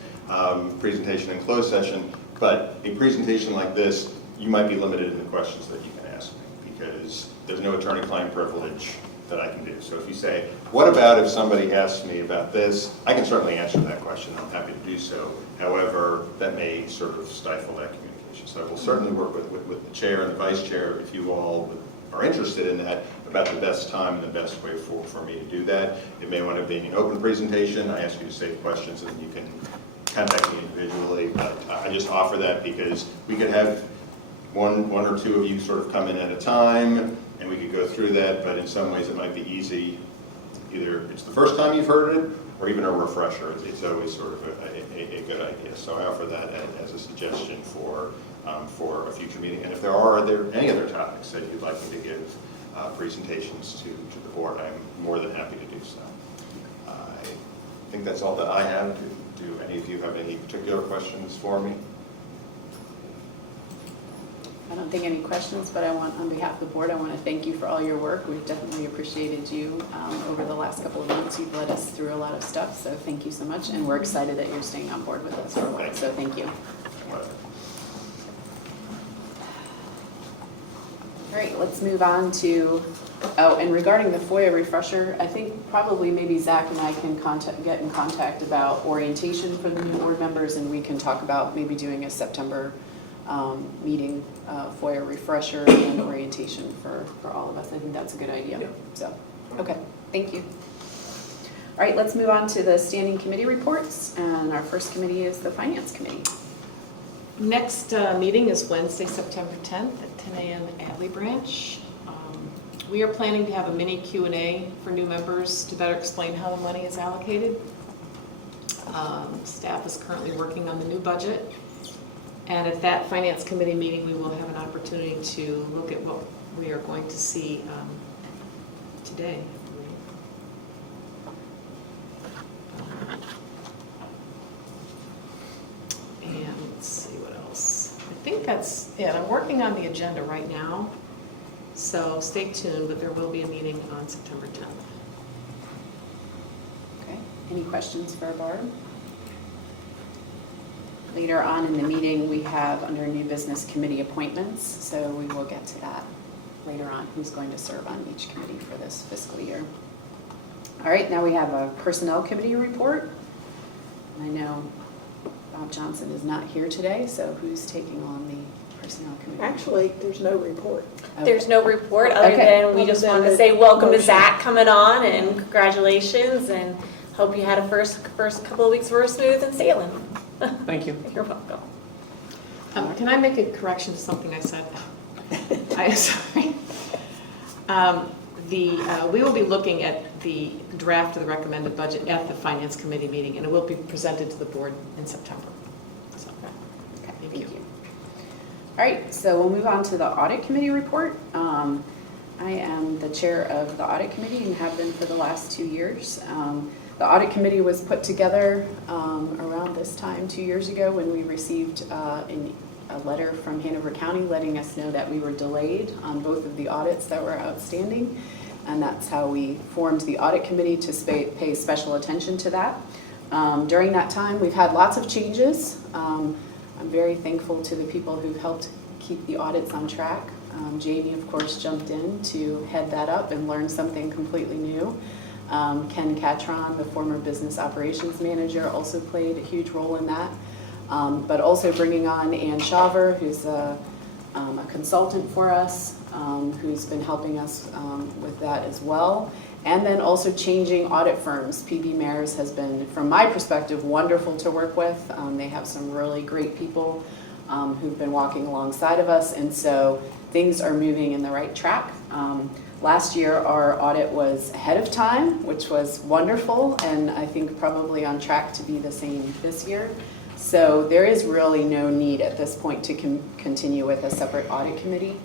presentation in closed session, but a presentation like this, you might be limited in the questions that you can ask me because there's no attorney-client privilege that I can do. So if you say, what about if somebody asks me about this, I can certainly answer that question. I'm happy to do so. However, that may sort of stifle that communication. So I will certainly work with the chair and the vice chair if you all are interested in that about the best time and the best way for me to do that. It may wind up being an open presentation. I ask you to save questions and you can contact me individually. But I just offer that because we could have one or two of you sort of come in at a time and we could go through that, but in some ways it might be easy. Either it's the first time you've heard it or even a refresher. It's always sort of a good idea. So I offer that as a suggestion for a future meeting. And if there are any other topics that you'd like me to give presentations to the board, I'm more than happy to do so. I think that's all that I have. Do any of you have any particular questions for me? I don't think any questions, but on behalf of the board, I want to thank you for all your work. We've definitely appreciated you over the last couple of months. You've led us through a lot of stuff, so thank you so much. And we're excited that you're staying on board with us for a while, so thank you. All right, let's move on to, and regarding the FOIA refresher, I think probably maybe Zach and I can get in contact about orientation for the new board members, and we can talk about maybe doing a September meeting, FOIA refresher and orientation for all of us. I think that's a good idea. Yeah. So, okay, thank you. All right, let's move on to the standing committee reports, and our first committee is the Finance Committee. Next meeting is Wednesday, September 10th at 10 a.m. at Atlee Branch. We are planning to have a mini Q&A for new members to better explain how the money is allocated. Staff is currently working on the new budget. And at that Finance Committee meeting, we will have an opportunity to look at what we are going to see today. And let's see what else. I think that's it. I'm working on the agenda right now, so stay tuned, but there will be a meeting on September 10th. Okay, any questions for Barb? Later on in the meeting, we have under new business committee appointments, so we will get to that later on, who's going to serve on each committee for this fiscal year. All right, now we have a personnel committee report. I know Bob Johnson is not here today, so who's taking on the personnel committee? Actually, there's no report. Okay. There's no report other than we just want to say welcome to Zach coming on and congratulations, and hope you had a first couple of weeks were smooth and sailing. Thank you. You're welcome. Can I make a correction to something I said? Sorry. We will be looking at the draft of the recommended budget at the Finance Committee meeting, and it will be presented to the board in September. So, Okay, thank you. All right, so we'll move on to the Audit Committee report. I am the chair of the Audit Committee and have been for the last 2 years. The Audit Committee was put together around this time 2 years ago when we received a letter from Hanover County letting us know that we were delayed on both of the audits that were outstanding. And that's how we formed the Audit Committee to pay special attention to that. During that time, we've had lots of changes. I'm very thankful to the people who've helped keep the audits on track. Jamie, of course, jumped in to head that up and learn something completely new. Ken Catron, the former business operations manager, also played a huge role in that. But also bringing on Ann Shaver, who's a a consultant for us who's been helping us with that as well. And then also changing audit firms. PB Mayers has been, from my perspective, wonderful to work with. They have some really great people who've been walking alongside of us, and so things are moving in the right track. Last year, our audit was ahead of time, which was wonderful, and I think probably on track to be the same this year. So there is really no need at this point to continue with a separate audit committee.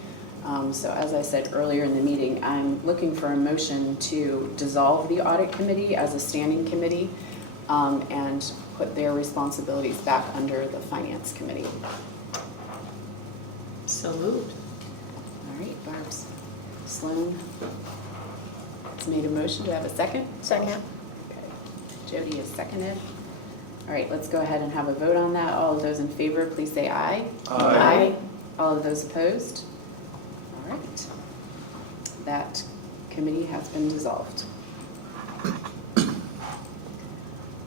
So as I said earlier in the meeting, I'm looking for a motion to dissolve the audit committee as a standing committee and put their responsibilities back under the finance committee. So moved. All right, Barb Sloan has made a motion. Do I have a second? Second. Okay. Jody is seconded. All right, let's go ahead and have a vote on that. All of those in favor, please say aye. Aye. All of those opposed? All right. That committee has been dissolved.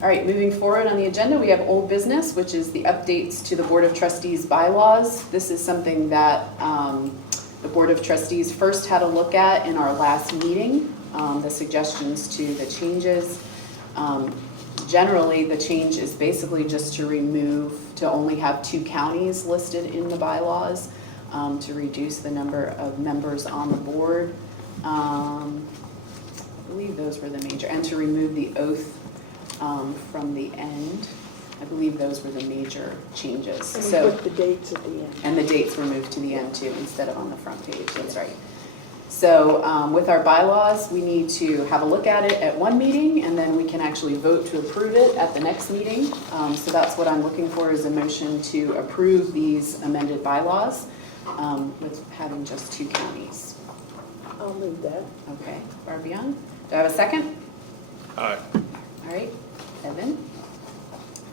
All right, moving forward on the agenda, we have old business, which is the updates to the Board of Trustees bylaws. This is something that the Board of Trustees first had a look at in our last meeting, the suggestions to the changes. Generally, the change is basically just to only have 2 counties listed in the bylaws, to reduce the number of members on the board. I believe those were the major, and to remove the oath from the end. I believe those were the major changes. And we So, put the dates at the end. and the dates were moved to the end too, instead of on the front page, that's right. So with our bylaws, we need to have a look at it at one meeting, and then we can actually vote to approve it at the next meeting. So that's what I'm looking for, is a motion to approve these amended bylaws with having just 2 counties. I'll move that. Okay, Barb Young, do I have a second? Aye. All right, Evan?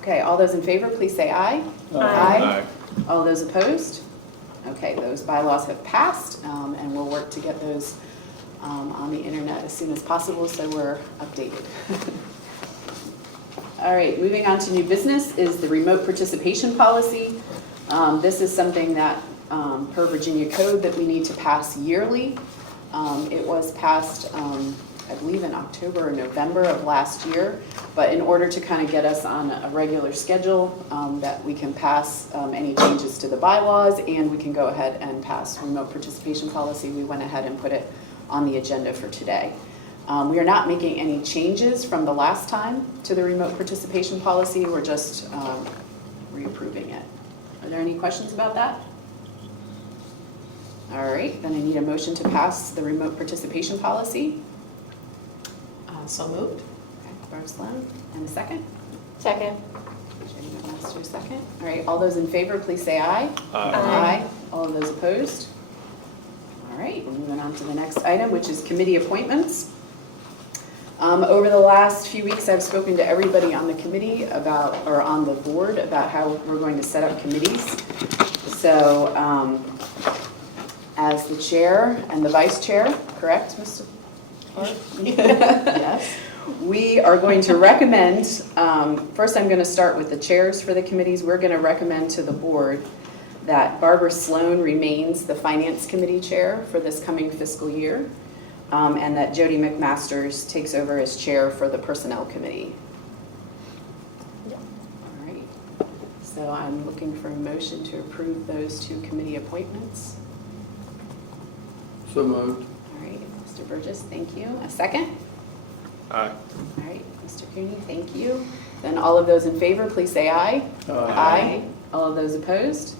Okay, all those in favor, please say aye. Aye. All those opposed? Okay, those bylaws have passed, and we'll work to get those on the internet as soon as possible so we're updated. All right, moving on to new business is the remote participation policy. This is something that, per Virginia code, that we need to pass yearly. It was passed, I believe in October or November of last year, but in order to kind of get us on a regular schedule that we can pass any changes to the bylaws and we can go ahead and pass remote participation policy, we went ahead and put it on the agenda for today. We are not making any changes from the last time to the remote participation policy, we're just reapproving it. Are there any questions about that? All right, then I need a motion to pass the remote participation policy. So moved. Okay, Barb Sloan, and a second? Second. Jenny McMaster, second. All right, all those in favor, please say aye. Aye. All of those opposed? All right, we're moving on to the next item, which is committee appointments. Over the last few weeks, I've spoken to everybody on the committee about, or on the board, about how we're going to set up committees. So, as the chair and the vice chair, correct, Mr. Clark? Yes. We are going to recommend, first I'm going to start with the chairs for the committees. We're going to recommend to the board that Barbara Sloan remains the Finance Committee Chair for this coming fiscal year, and that Jody McMasters takes over as Chair for the Personnel Committee. All right. So I'm looking for a motion to approve those 2 committee appointments. So moved. All right, Mr. Burgess, thank you. A second? Aye. All right, Mr. Cooney, thank you. Then all of those in favor, please say aye. Aye. All of those opposed?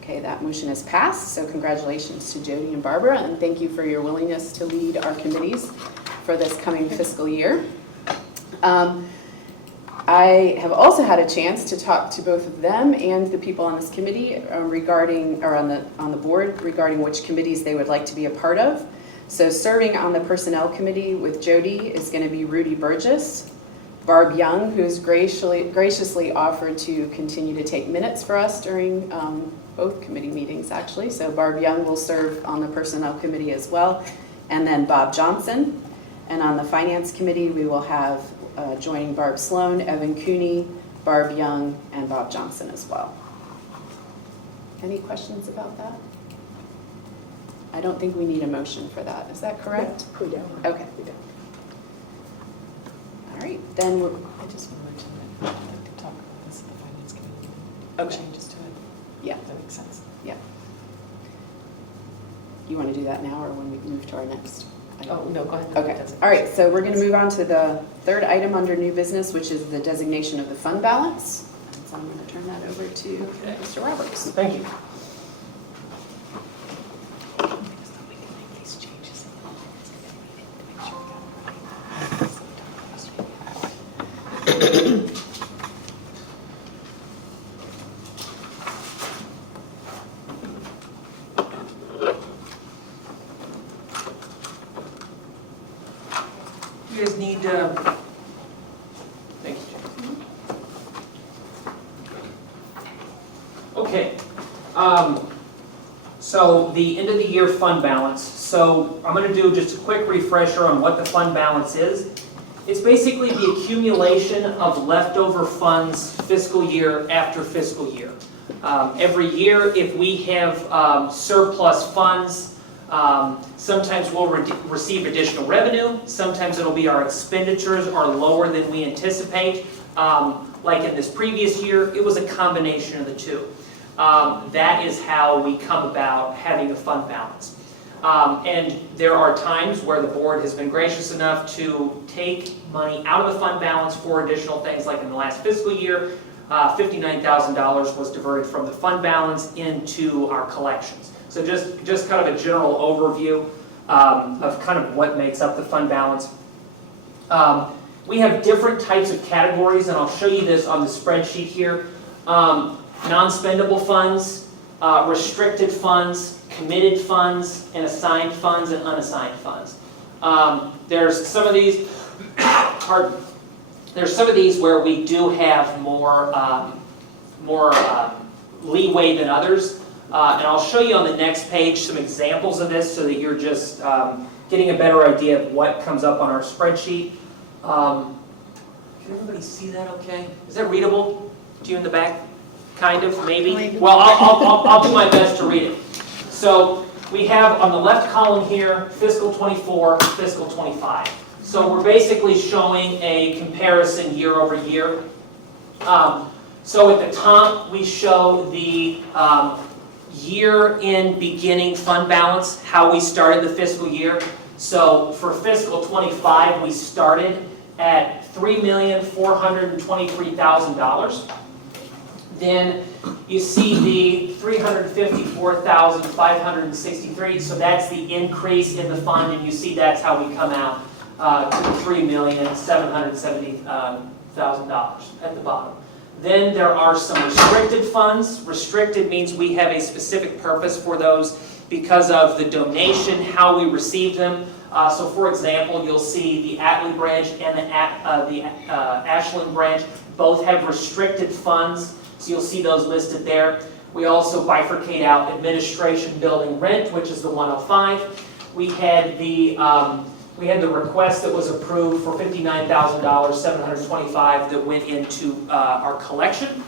Okay, that motion is passed, so congratulations to Jody and Barbara, and thank you for your willingness to lead our committees for this coming fiscal year. I have also had a chance to talk to both of them and the people on this committee regarding, or on the board, regarding which committees they would like to be a part of. So serving on the Personnel Committee with Jody is going to be Rudy Burgess, Barb Young, who's graciously offered to continue to take minutes for us during both committee meetings, actually. So Barb Young will serve on the Personnel Committee as well, and then Bob Johnson. And on the Finance Committee, we will have joining Barb Sloan, Evan Cooney, Barb Young, and Bob Johnson as well. Any questions about that? I don't think we need a motion for that. Is that correct? We don't. Okay. We don't. All right, then we're, I just wanted to, I'd like to talk about this at the finance committee. Okay. Changes to it. yeah. If that makes sense. You want to do that now or when we move to our next item? Oh, no, go ahead. Okay, all right, so we're going to move on to the third item under new business, which is the designation of the fund balance. And so I'm going to turn that over to Mr. Roberts. Thank you. I just thought we could make these changes at the finance committee meeting to make sure we got it right. You guys need, thank you, Jim. Okay, so the end of the year fund balance. So I'm gonna do just a quick refresher on what the fund balance is. It's basically the accumulation of leftover funds fiscal year after fiscal year. Every year, if we have surplus funds, sometimes we'll receive additional revenue, sometimes it'll be our expenditures are lower than we anticipate. Like in this previous year, it was a combination of the two. That is how we come about having a fund balance. And there are times where the board has been gracious enough to take money out of the fund balance for additional things, like in the last fiscal year, $59,000 was diverted from the fund balance into our collections. So just kind of a general overview of kind of what makes up the fund balance. We have different types of categories, and I'll show you this on the spreadsheet here. Non-spendable funds, restricted funds, committed funds, and assigned funds and unassigned funds. There's some of these, pardon, there's some of these where we do have more leeway than others. And I'll show you on the next page some examples of this so that you're just getting a better idea of what comes up on our spreadsheet. Can everybody see that okay? Is that readable to you in the back? Kind of, maybe? Well, I'll do my best to read it. So we have on the left column here, fiscal 24, fiscal 25. So we're basically showing a comparison year over year. So at the top, we show the year in beginning fund balance, how we started the fiscal year. So for fiscal 25, we started at $3,423,000. Then you see the $354,563, so that's the increase in the fund, and you see that's how we come out to $3,770,000 at the bottom. Then there are some restricted funds. Restricted means we have a specific purpose for those because of the donation, how we receive them. So for example, you'll see the Atlee branch and the Ashland branch both have restricted funds. So you'll see those listed there. We also bifurcate out administration building rent, which is the 105. We had the request that was approved for $59,725 that went into our collection.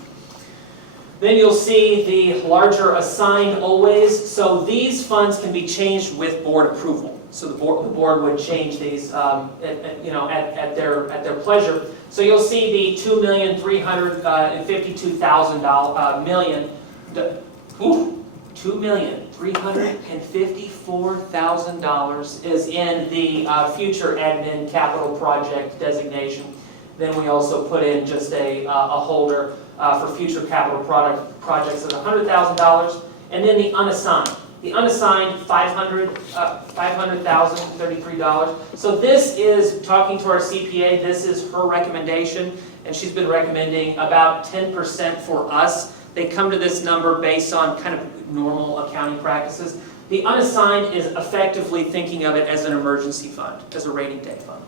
Then you'll see the larger assigned always. So these funds can be changed with board approval. So the board would change these at their pleasure. So you'll see the $2,354,000 is in the future admin capital project designation. Then we also put in just a holder for future capital projects of $100,000. And then the unassigned. The unassigned, $500,033. So this is, talking to our CPA, this is her recommendation, and she's been recommending about 10% for us. They come to this number based on kind of normal accounting practices. The unassigned is effectively thinking of it as an emergency fund, as a rainy day fund.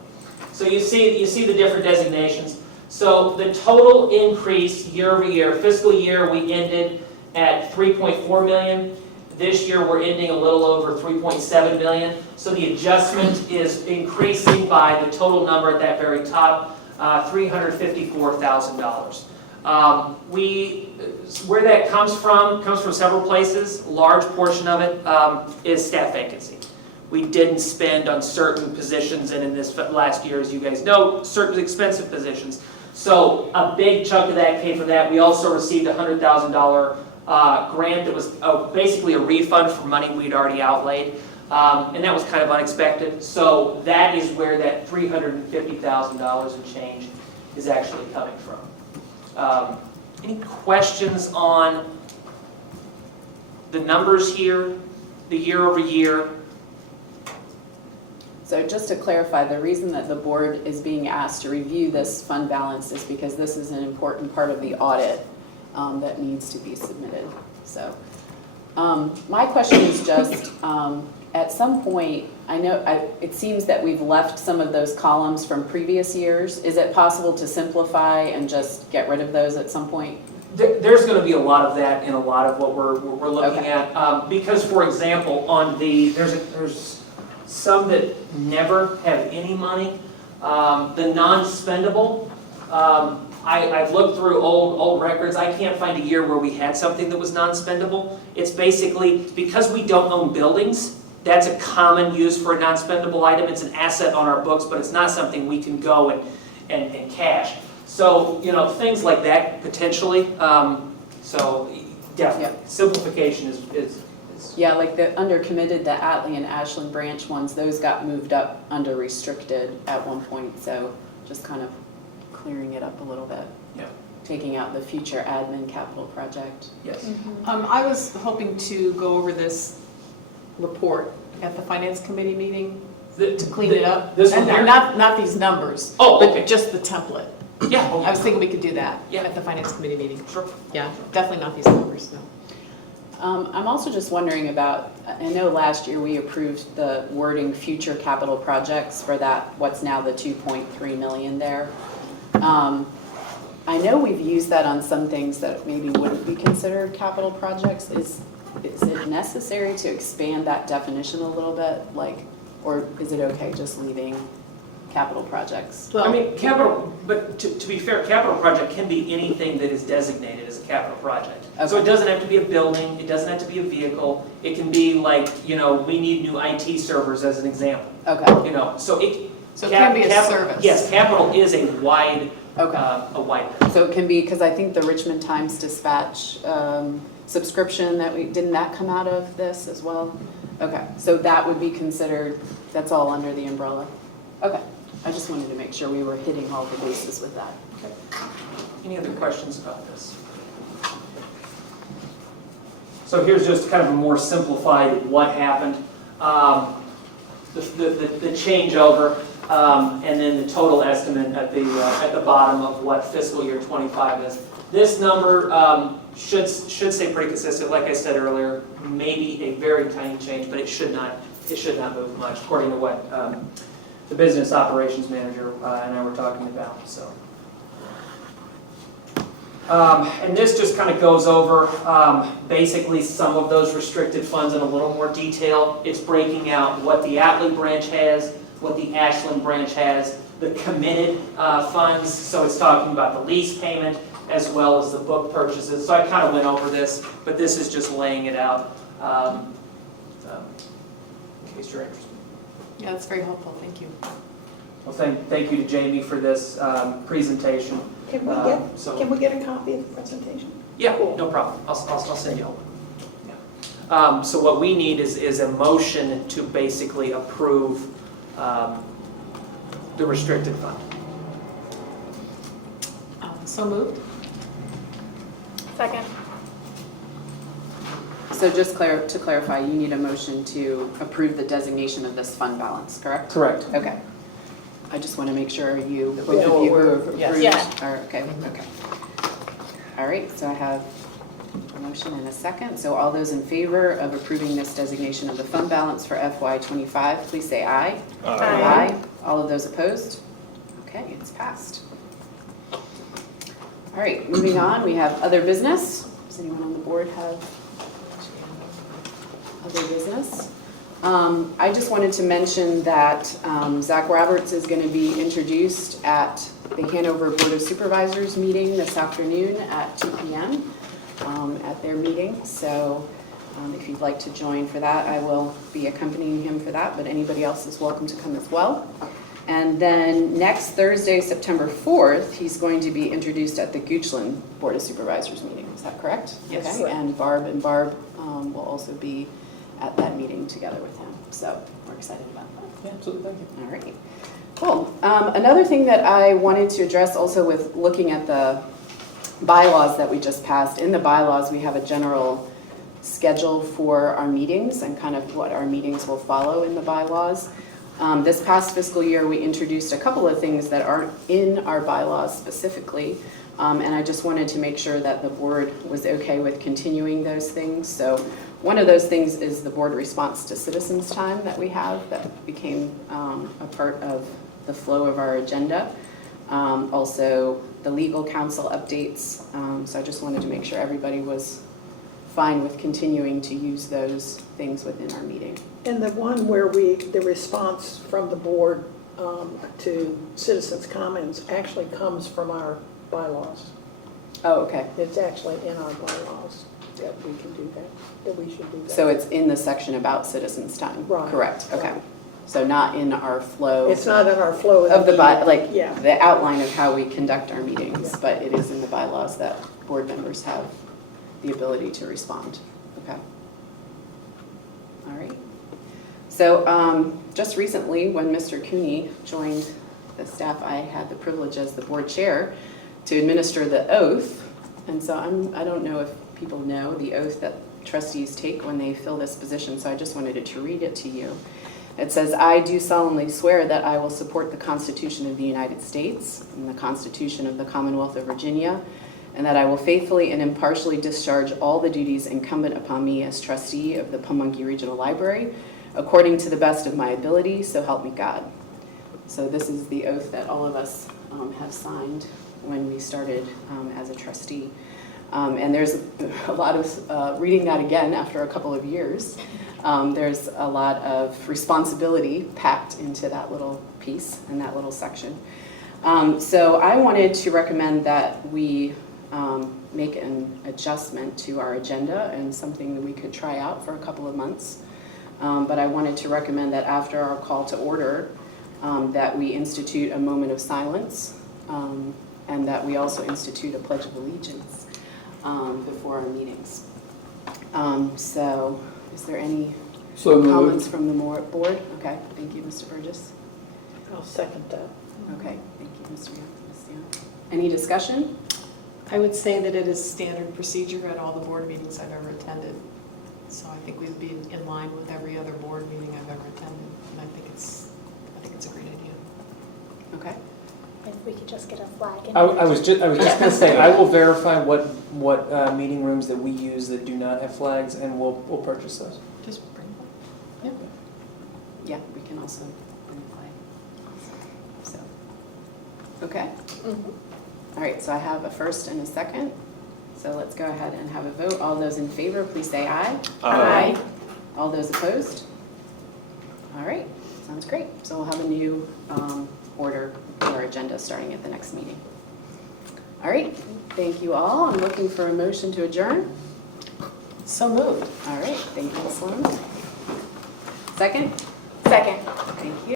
So you see the different designations. So the total increase year over year, fiscal year, we ended at $3.4 million. This year, we're ending a little over $3.7 million. So the adjustment is increasing by the total number at that very top, $354,000. Where that comes from several places. A large portion of it is staff vacancy. We didn't spend on certain positions, and in this last year, as you guys know, certain expensive positions. So a big chunk of that came from that. We also received a $100,000 grant that was basically a refund for money we'd already outlaid, and that was kind of unexpected. So that is where that $350,000 and change is actually coming from. Any questions on the numbers here, the year over year? So just to clarify, the reason that the board is being asked to review this fund balance is because this is an important part of the audit that needs to be submitted. So my question is just, at some point, I know it seems that we've left some of those columns from previous years. Is it possible to simplify and just get rid of those at some point? There's going to be a lot of that in a lot of what we're looking Okay. at. Because, for example, on there's some that never have any money. The non-spendable, I've looked through old records. I can't find a year where we had something that was non-spendable. It's basically, because we don't own buildings, that's a common use for a non-spendable item. It's an asset on our books, but it's not something we can go and cash. So, things like that potentially. So definitely, simplification is. Yeah, like under committed, the Atlee and Ashland branch ones, those got moved up under restricted at one point. So just kind of clearing it up a little bit. Yeah. Taking out the future admin capital project. Yes. I was hoping to go over this report at the finance committee meeting to clean it up. This one And here? not these numbers, Oh, okay. but just the template. Yeah. I was thinking we could do that Yeah. at the finance committee meeting. Sure. Yeah, definitely not these numbers, no. I'm also just wondering about, I know last year we approved the wording future capital projects for that, what's now the 2.3 million there. I know we've used that on some things that maybe wouldn't be considered capital projects. Is it necessary to expand that definition a little bit, or is it okay just leaving capital projects? I mean, capital, but to be fair, capital project can be anything that is designated as a capital project. So it doesn't have to be a building, it doesn't have to be a vehicle, it can be like, we need new IT servers as an example. Okay, So it can be a service. Yes, capital is a wide, okay. a wide. So it can be, because I think the Richmond Times-Dispatch subscription didn't that come out of this as well? Okay, so that would be considered, that's all under the umbrella? Okay, I just wanted to make sure we were hitting all the bases with that. Okay. Any other questions about this? So here's just kind of a more simplified what happened. The changeover, and then the total estimate at the bottom of what fiscal year 25 is. This number should stay pretty consistent. Like I said earlier, maybe a very tiny change, but it should not move much, according to what the business operations manager and I were talking about. So. And this just kind of goes over basically some of those restricted funds in a little more detail. It's breaking out what the Atlee branch has, what the Ashland branch has, the committed funds, so it's talking about the lease payment as well as the book purchases. So I kind of went over this, but this is just laying it out in case you're interested. Yeah, that's very helpful, thank you. Well, thank you to Jamie for this presentation. Can we get a copy of the presentation? Yeah, no problem. I'll send you one. Yeah. So what we need is a motion to basically approve the restricted fund. So moved? Second. So just to clarify, you need a motion to approve the designation of this fund balance, correct? Correct. Okay. I just want to make sure That we both know of what you who we're- have yes. approved Yeah. are okay. All right, so I have a motion and a second. So all those in favor of approving this designation of the fund balance for FY25, please say aye. Aye. All of those opposed? Okay, it's passed. All right, moving on, we have other business. Does anyone on the board have other business? I just wanted to mention that Zach Roberts is going to be introduced at the Hanover Board of Supervisors meeting this afternoon at 2 p.m. At their meeting. So if you'd like to join for that, I will be accompanying him for that, but anybody else is welcome to come as well. And then next Thursday, September 4th, he's going to be introduced at the Goochland Board of Supervisors meeting. Is that correct? Yes. Okay. And Barb will also be at that meeting together with him. So we're excited about that. Yeah, absolutely, thank you. All right. Cool. Another thing that I wanted to address also with looking at the bylaws that we just passed. In the bylaws, we have a general schedule for our meetings and kind of what our meetings will follow in the bylaws. This past fiscal year, we introduced a couple of things that aren't in our bylaws specifically, and I just wanted to make sure that the board was okay with continuing those things. So one of those things is the board response to citizens time that we have that became a part of the flow of our agenda. Also, the legal counsel updates. So I just wanted to make sure everybody was fine with continuing to use those things within our meeting. And the one where the response from the board to citizens' comments actually comes from our bylaws. Oh, okay. It's actually in our bylaws that we can do that we should do that. So it's in the section about citizens time? Right. Correct, okay. Right. So not in our flow It's not in our flow of the, meeting. Yeah. the outline of how we conduct our meetings, but it is in the bylaws that board members have the ability to respond. Okay. All right. So just recently, when Mr. Cooney joined the staff, I had the privilege as the board chair to administer the oath. And so I don't know if people know the oath that trustees take when they fill this position, so I just wanted to read it to you. It says, "I do solemnly swear that I will support the Constitution of the United States and the Constitution of the Commonwealth of Virginia, and that I will faithfully and impartially discharge all the duties incumbent upon me as trustee of the Pamunkey Regional Library, according to the best of my ability, so help me God." So this is the oath that all of us have signed when we started as a trustee. And there's a lot of, reading that again after a couple of years, there's a lot of responsibility packed into that little piece and that little section. So I wanted to recommend that we make an adjustment to our agenda and something that we could try out for a couple of months. But I wanted to recommend that after our call to order, that we institute a moment of silence, and that we also institute a Pledge of Allegiance before our meetings. So is there any comments from the board? Okay, thank you, Mr. Burgess. I'll second that. Okay, thank you, Ms. Young. Any discussion? I would say that it is standard procedure at all the board meetings I've ever attended. So I think we'd be in line with every other board meeting I've ever attended. And I think it's a great idea. Okay. If we could just get a flag. I was just going to say, I will verify what meeting rooms that we use that do not have flags, and we'll purchase those. Just bring one. Yeah, we can also bring a flag. So, okay. All right, so I have a first and a second. So let's go ahead and have a vote. All those in favor, please say aye. Aye. All those opposed? All right, sounds great. So we'll have a new order for our agenda starting at the next meeting. All right, thank you all. I'm looking for a motion to adjourn. So moved. All right, thank you, Ms. Sloan. Second? Second. Thank you.